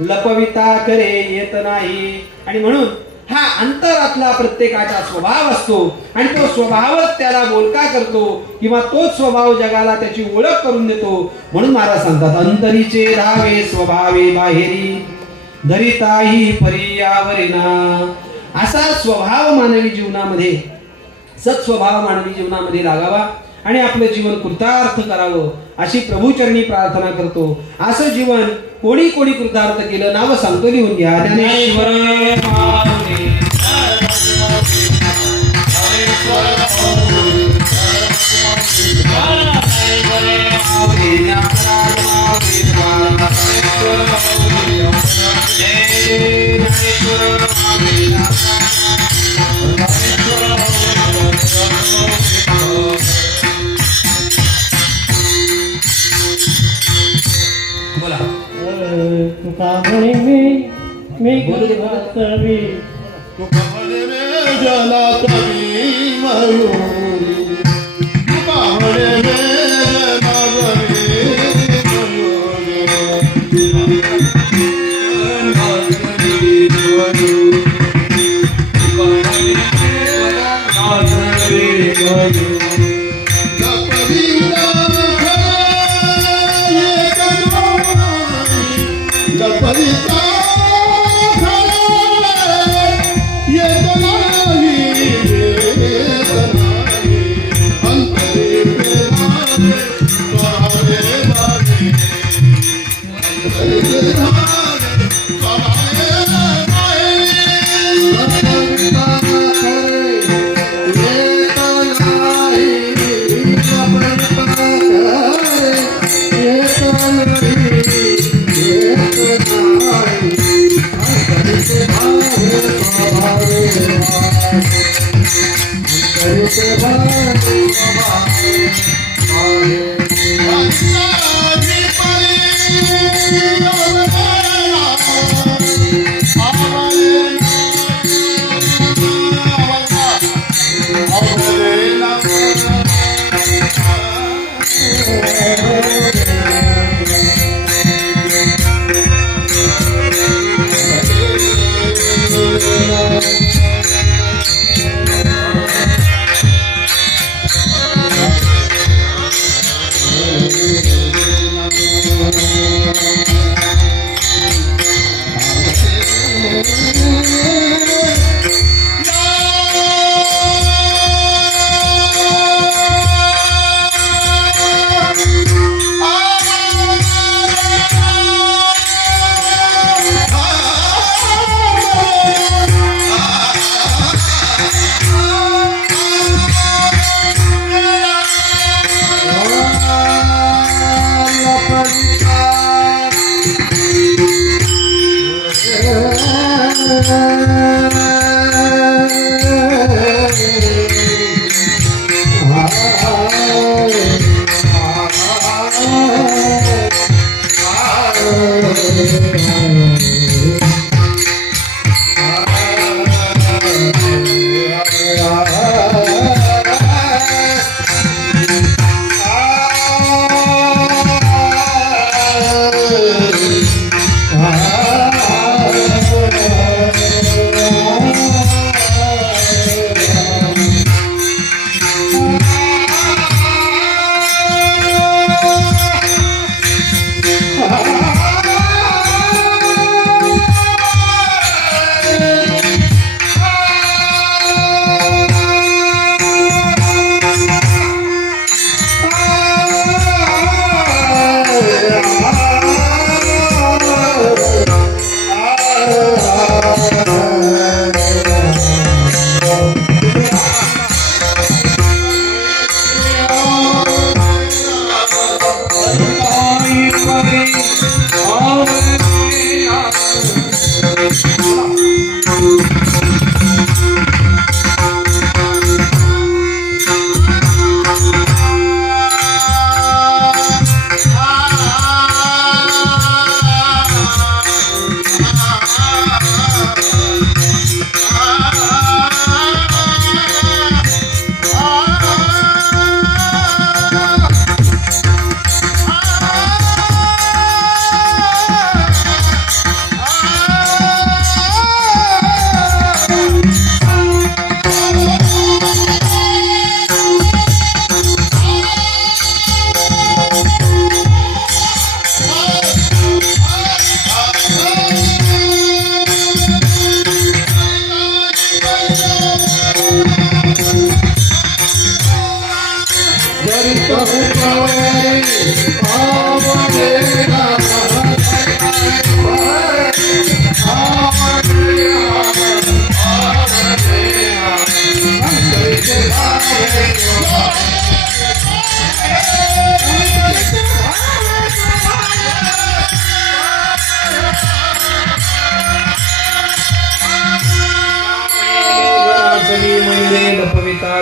लपविता करे येत नाही. आणि म्हणून हा अंतरातला प्रत्येकाचा स्वभाव असतो आणि तो स्वभावच त्याला बोलका करतो किंवा तोच स्वभाव जगाला त्याची ओळख करून देतो. म्हणून महाराज सांगतात अंतरीचे धावे स्वभावे बाहेरी धरिताही पर्यावरणा. असा स्वभाव मानवी जीवनामध्ये सत्स्वभाव मानवी जीवनामध्ये लागावा आणि आपलं जीवन कृतार्थ करावं अशी प्रभूचरणी प्रार्थना करतो. असं जीवन कोणी कोणी कृतार्थ केलं नाव सांगतो लिहून घ्या. ज्ञानेश्वर बोला. तुका म्हणे मेघ नाचवी तुका म्हणे मेघ नाचवी मयुरी तुका म्हणे मेघ नाचवी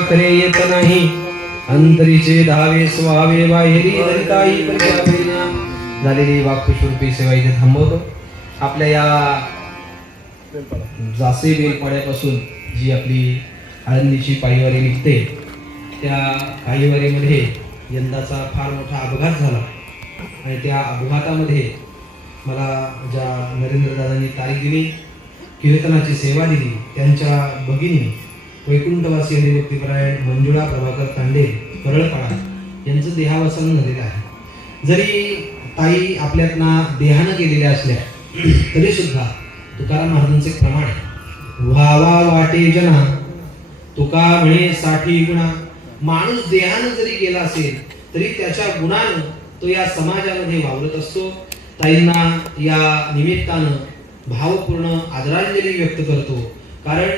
खरे येत नाही अंतरीचे धावे स्वावे बाहेरी दरिताई परिचारिण्या. झालेली वाक्पुष्परूपी सेवा इथे थांबवतो. आपल्या या जासे बेलपाड्यापासून जी आपली आळंदीची पायवारी निघते त्या पायवारीमध्ये यंदाचा फार मोठा अपघात झाला आणि त्या अपघातामध्ये मला ज्या नरेंद्रदादांनी तारीख दिली, कीर्तनाची सेवा दिली, त्यांच्या भगिनी वैकुंठवासी हरिभक्तीपरायण मंजुळा प्रभाकर तांडे परळपाडा यांचं देहावसान झालेलं आहे. जरी ताई आपल्यातना देहानं गेलेल्या असल्या तरी सुद्धा तुकाराम महाराजांचे प्रमाण आहे, व्हावा वाटे जना तुका म्हणे 60 गुणा. माणूस देहानं जरी गेला असेल तरी त्याच्या गुणानं तो या समाजामध्ये वावरत असतो. ताईंना या निमित्तानं भावपूर्ण आदरांजली व्यक्त करतो. कारण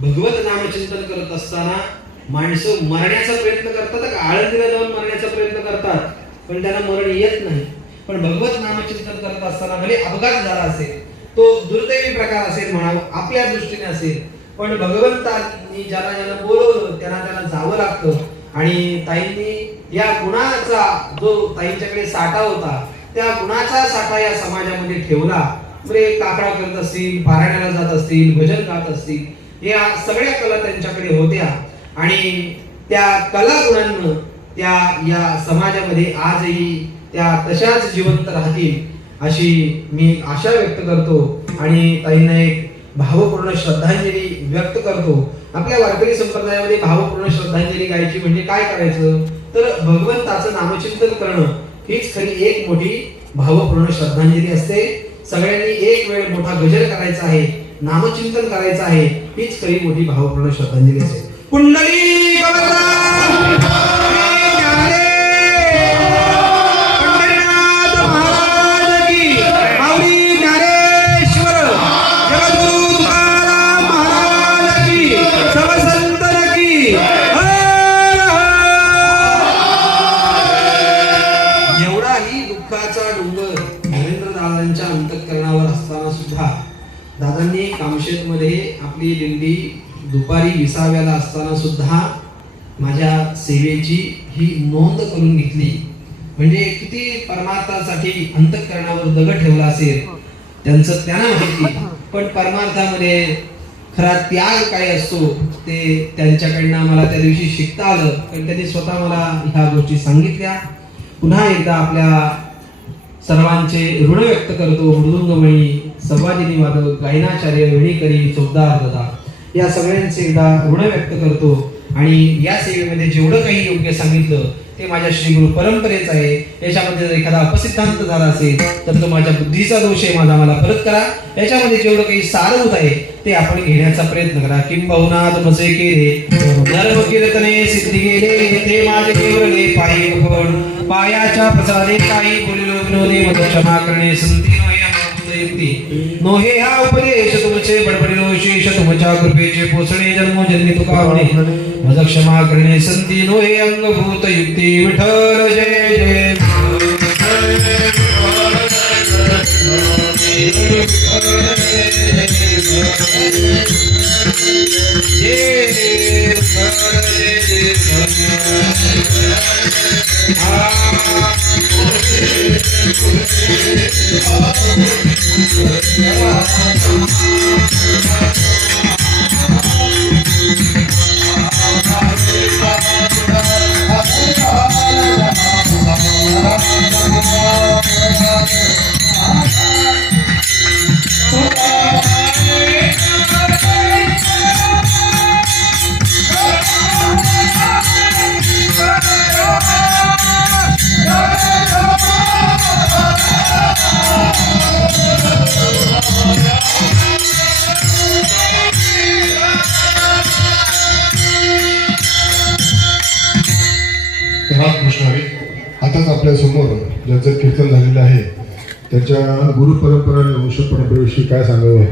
भगवत नामचिंतन करत असताना माणसं मरण्याचा प्रयत्न करतात का आळंदीला जाऊन मरण्याचा प्रयत्न करतात पण त्यांना मरण येत नाही. पण भगवत नामचिंतन करत असताना भले अपघात झाला असेल, तो दुर्दैवी प्रकार असेल म्हणावं, आपल्या दृष्टीने असेल, पण भगवंतांनी ज्याला ज्याला बोलवलं त्यांना जावं लागतं. आणि ताईंनी या गुणाचा जो ताईंच्याकडे साठा होता त्या गुणाचा साठा या समाजामध्ये ठेवला. म्हणजे काकडा करत असतील, पारायणाला जात असतील, भजन गात असतील, या सगळ्या कला त्यांच्याकडे होत्या आणि त्या कला गुणांना त्या या समाजामध्ये आजही त्या तशाच जिवंत राहतील अशी मी आशा व्यक्त करतो आणि ताईंना एक भावपूर्ण श्रद्धांजली व्यक्त करतो. आपल्या वारकरी संप्रदायामध्ये भावपूर्ण श्रद्धांजली गायची म्हणजे काय करायचं तर भगवंताचं नामचिंतन करणं हीच खरी एक मोठी भावपूर्ण श्रद्धांजली असते. सगळ्यांनी एक वेळ मोठा गजर करायचा आहे, नामचिंतन करायचं आहे, हीच खरी मोठी भावपूर्ण श्रद्धांजली असते. कुंडली दादांनी कामशेतमध्ये आपली दिंडी दुपारी विसाव्याला असताना सुद्धा माझ्या सेवेची ही नोंद करून घेतली. म्हणजे किती परमार्थासाठी अंतःकरणावर दगड ठेवला असेल त्यांचं त्यांना माहिती. पण परमार्थामध्ये खरा त्याग काय असतो ते त्यांच्याकडनं मला त्या दिवशी शिकता आलं. पण त्यांनी स्वतः मला ह्या गोष्टी सांगितल्या. पुन्हा एकदा आपल्या सर्वांचे ऋण व्यक्त करतो. मृदुंगमणी, संवादिनी वादक, गायनाचार्य, विणीकरी, चौदार दादा या सगळ्यांचे एकदा ऋण व्यक्त करतो. आणि या सेवेमध्ये जेवढं काही योग्य सांगितलं ते माझ्या श्री गुरु परंपरेच आहे. याच्यामध्ये जर एखादा अपसिद्धांत झाला असेल तर तो माझ्या बुद्धीचा दोष आहे, माझा मला परत करा. याच्यामध्ये जेवढं काही सारभूत आहे ते आपण घेण्याचा प्रयत्न करा. किंबहुना तुमचे केले धर्म कीर्तने सिद्धी गेले ते माझे केवळले पायी पण पायाच्या प्रसादे काही बोलिलो विनोदे मत क्षमा करणे संती नोहे हा उपदेश तुमचे बडबडिलो शेष तुमच्या कृपेचे पोचणे जन्मोजन्मी तुका म्हणे मज क्षमा करणे संती नोहे अंगभूत युक्ती विठ्ठल जय जय आताच आपल्या समोर ज्यांचं कीर्तन झालेलं आहे त्याच्या गुरु परंपरा आणि वंश परंपरेविषयी काय सांगावं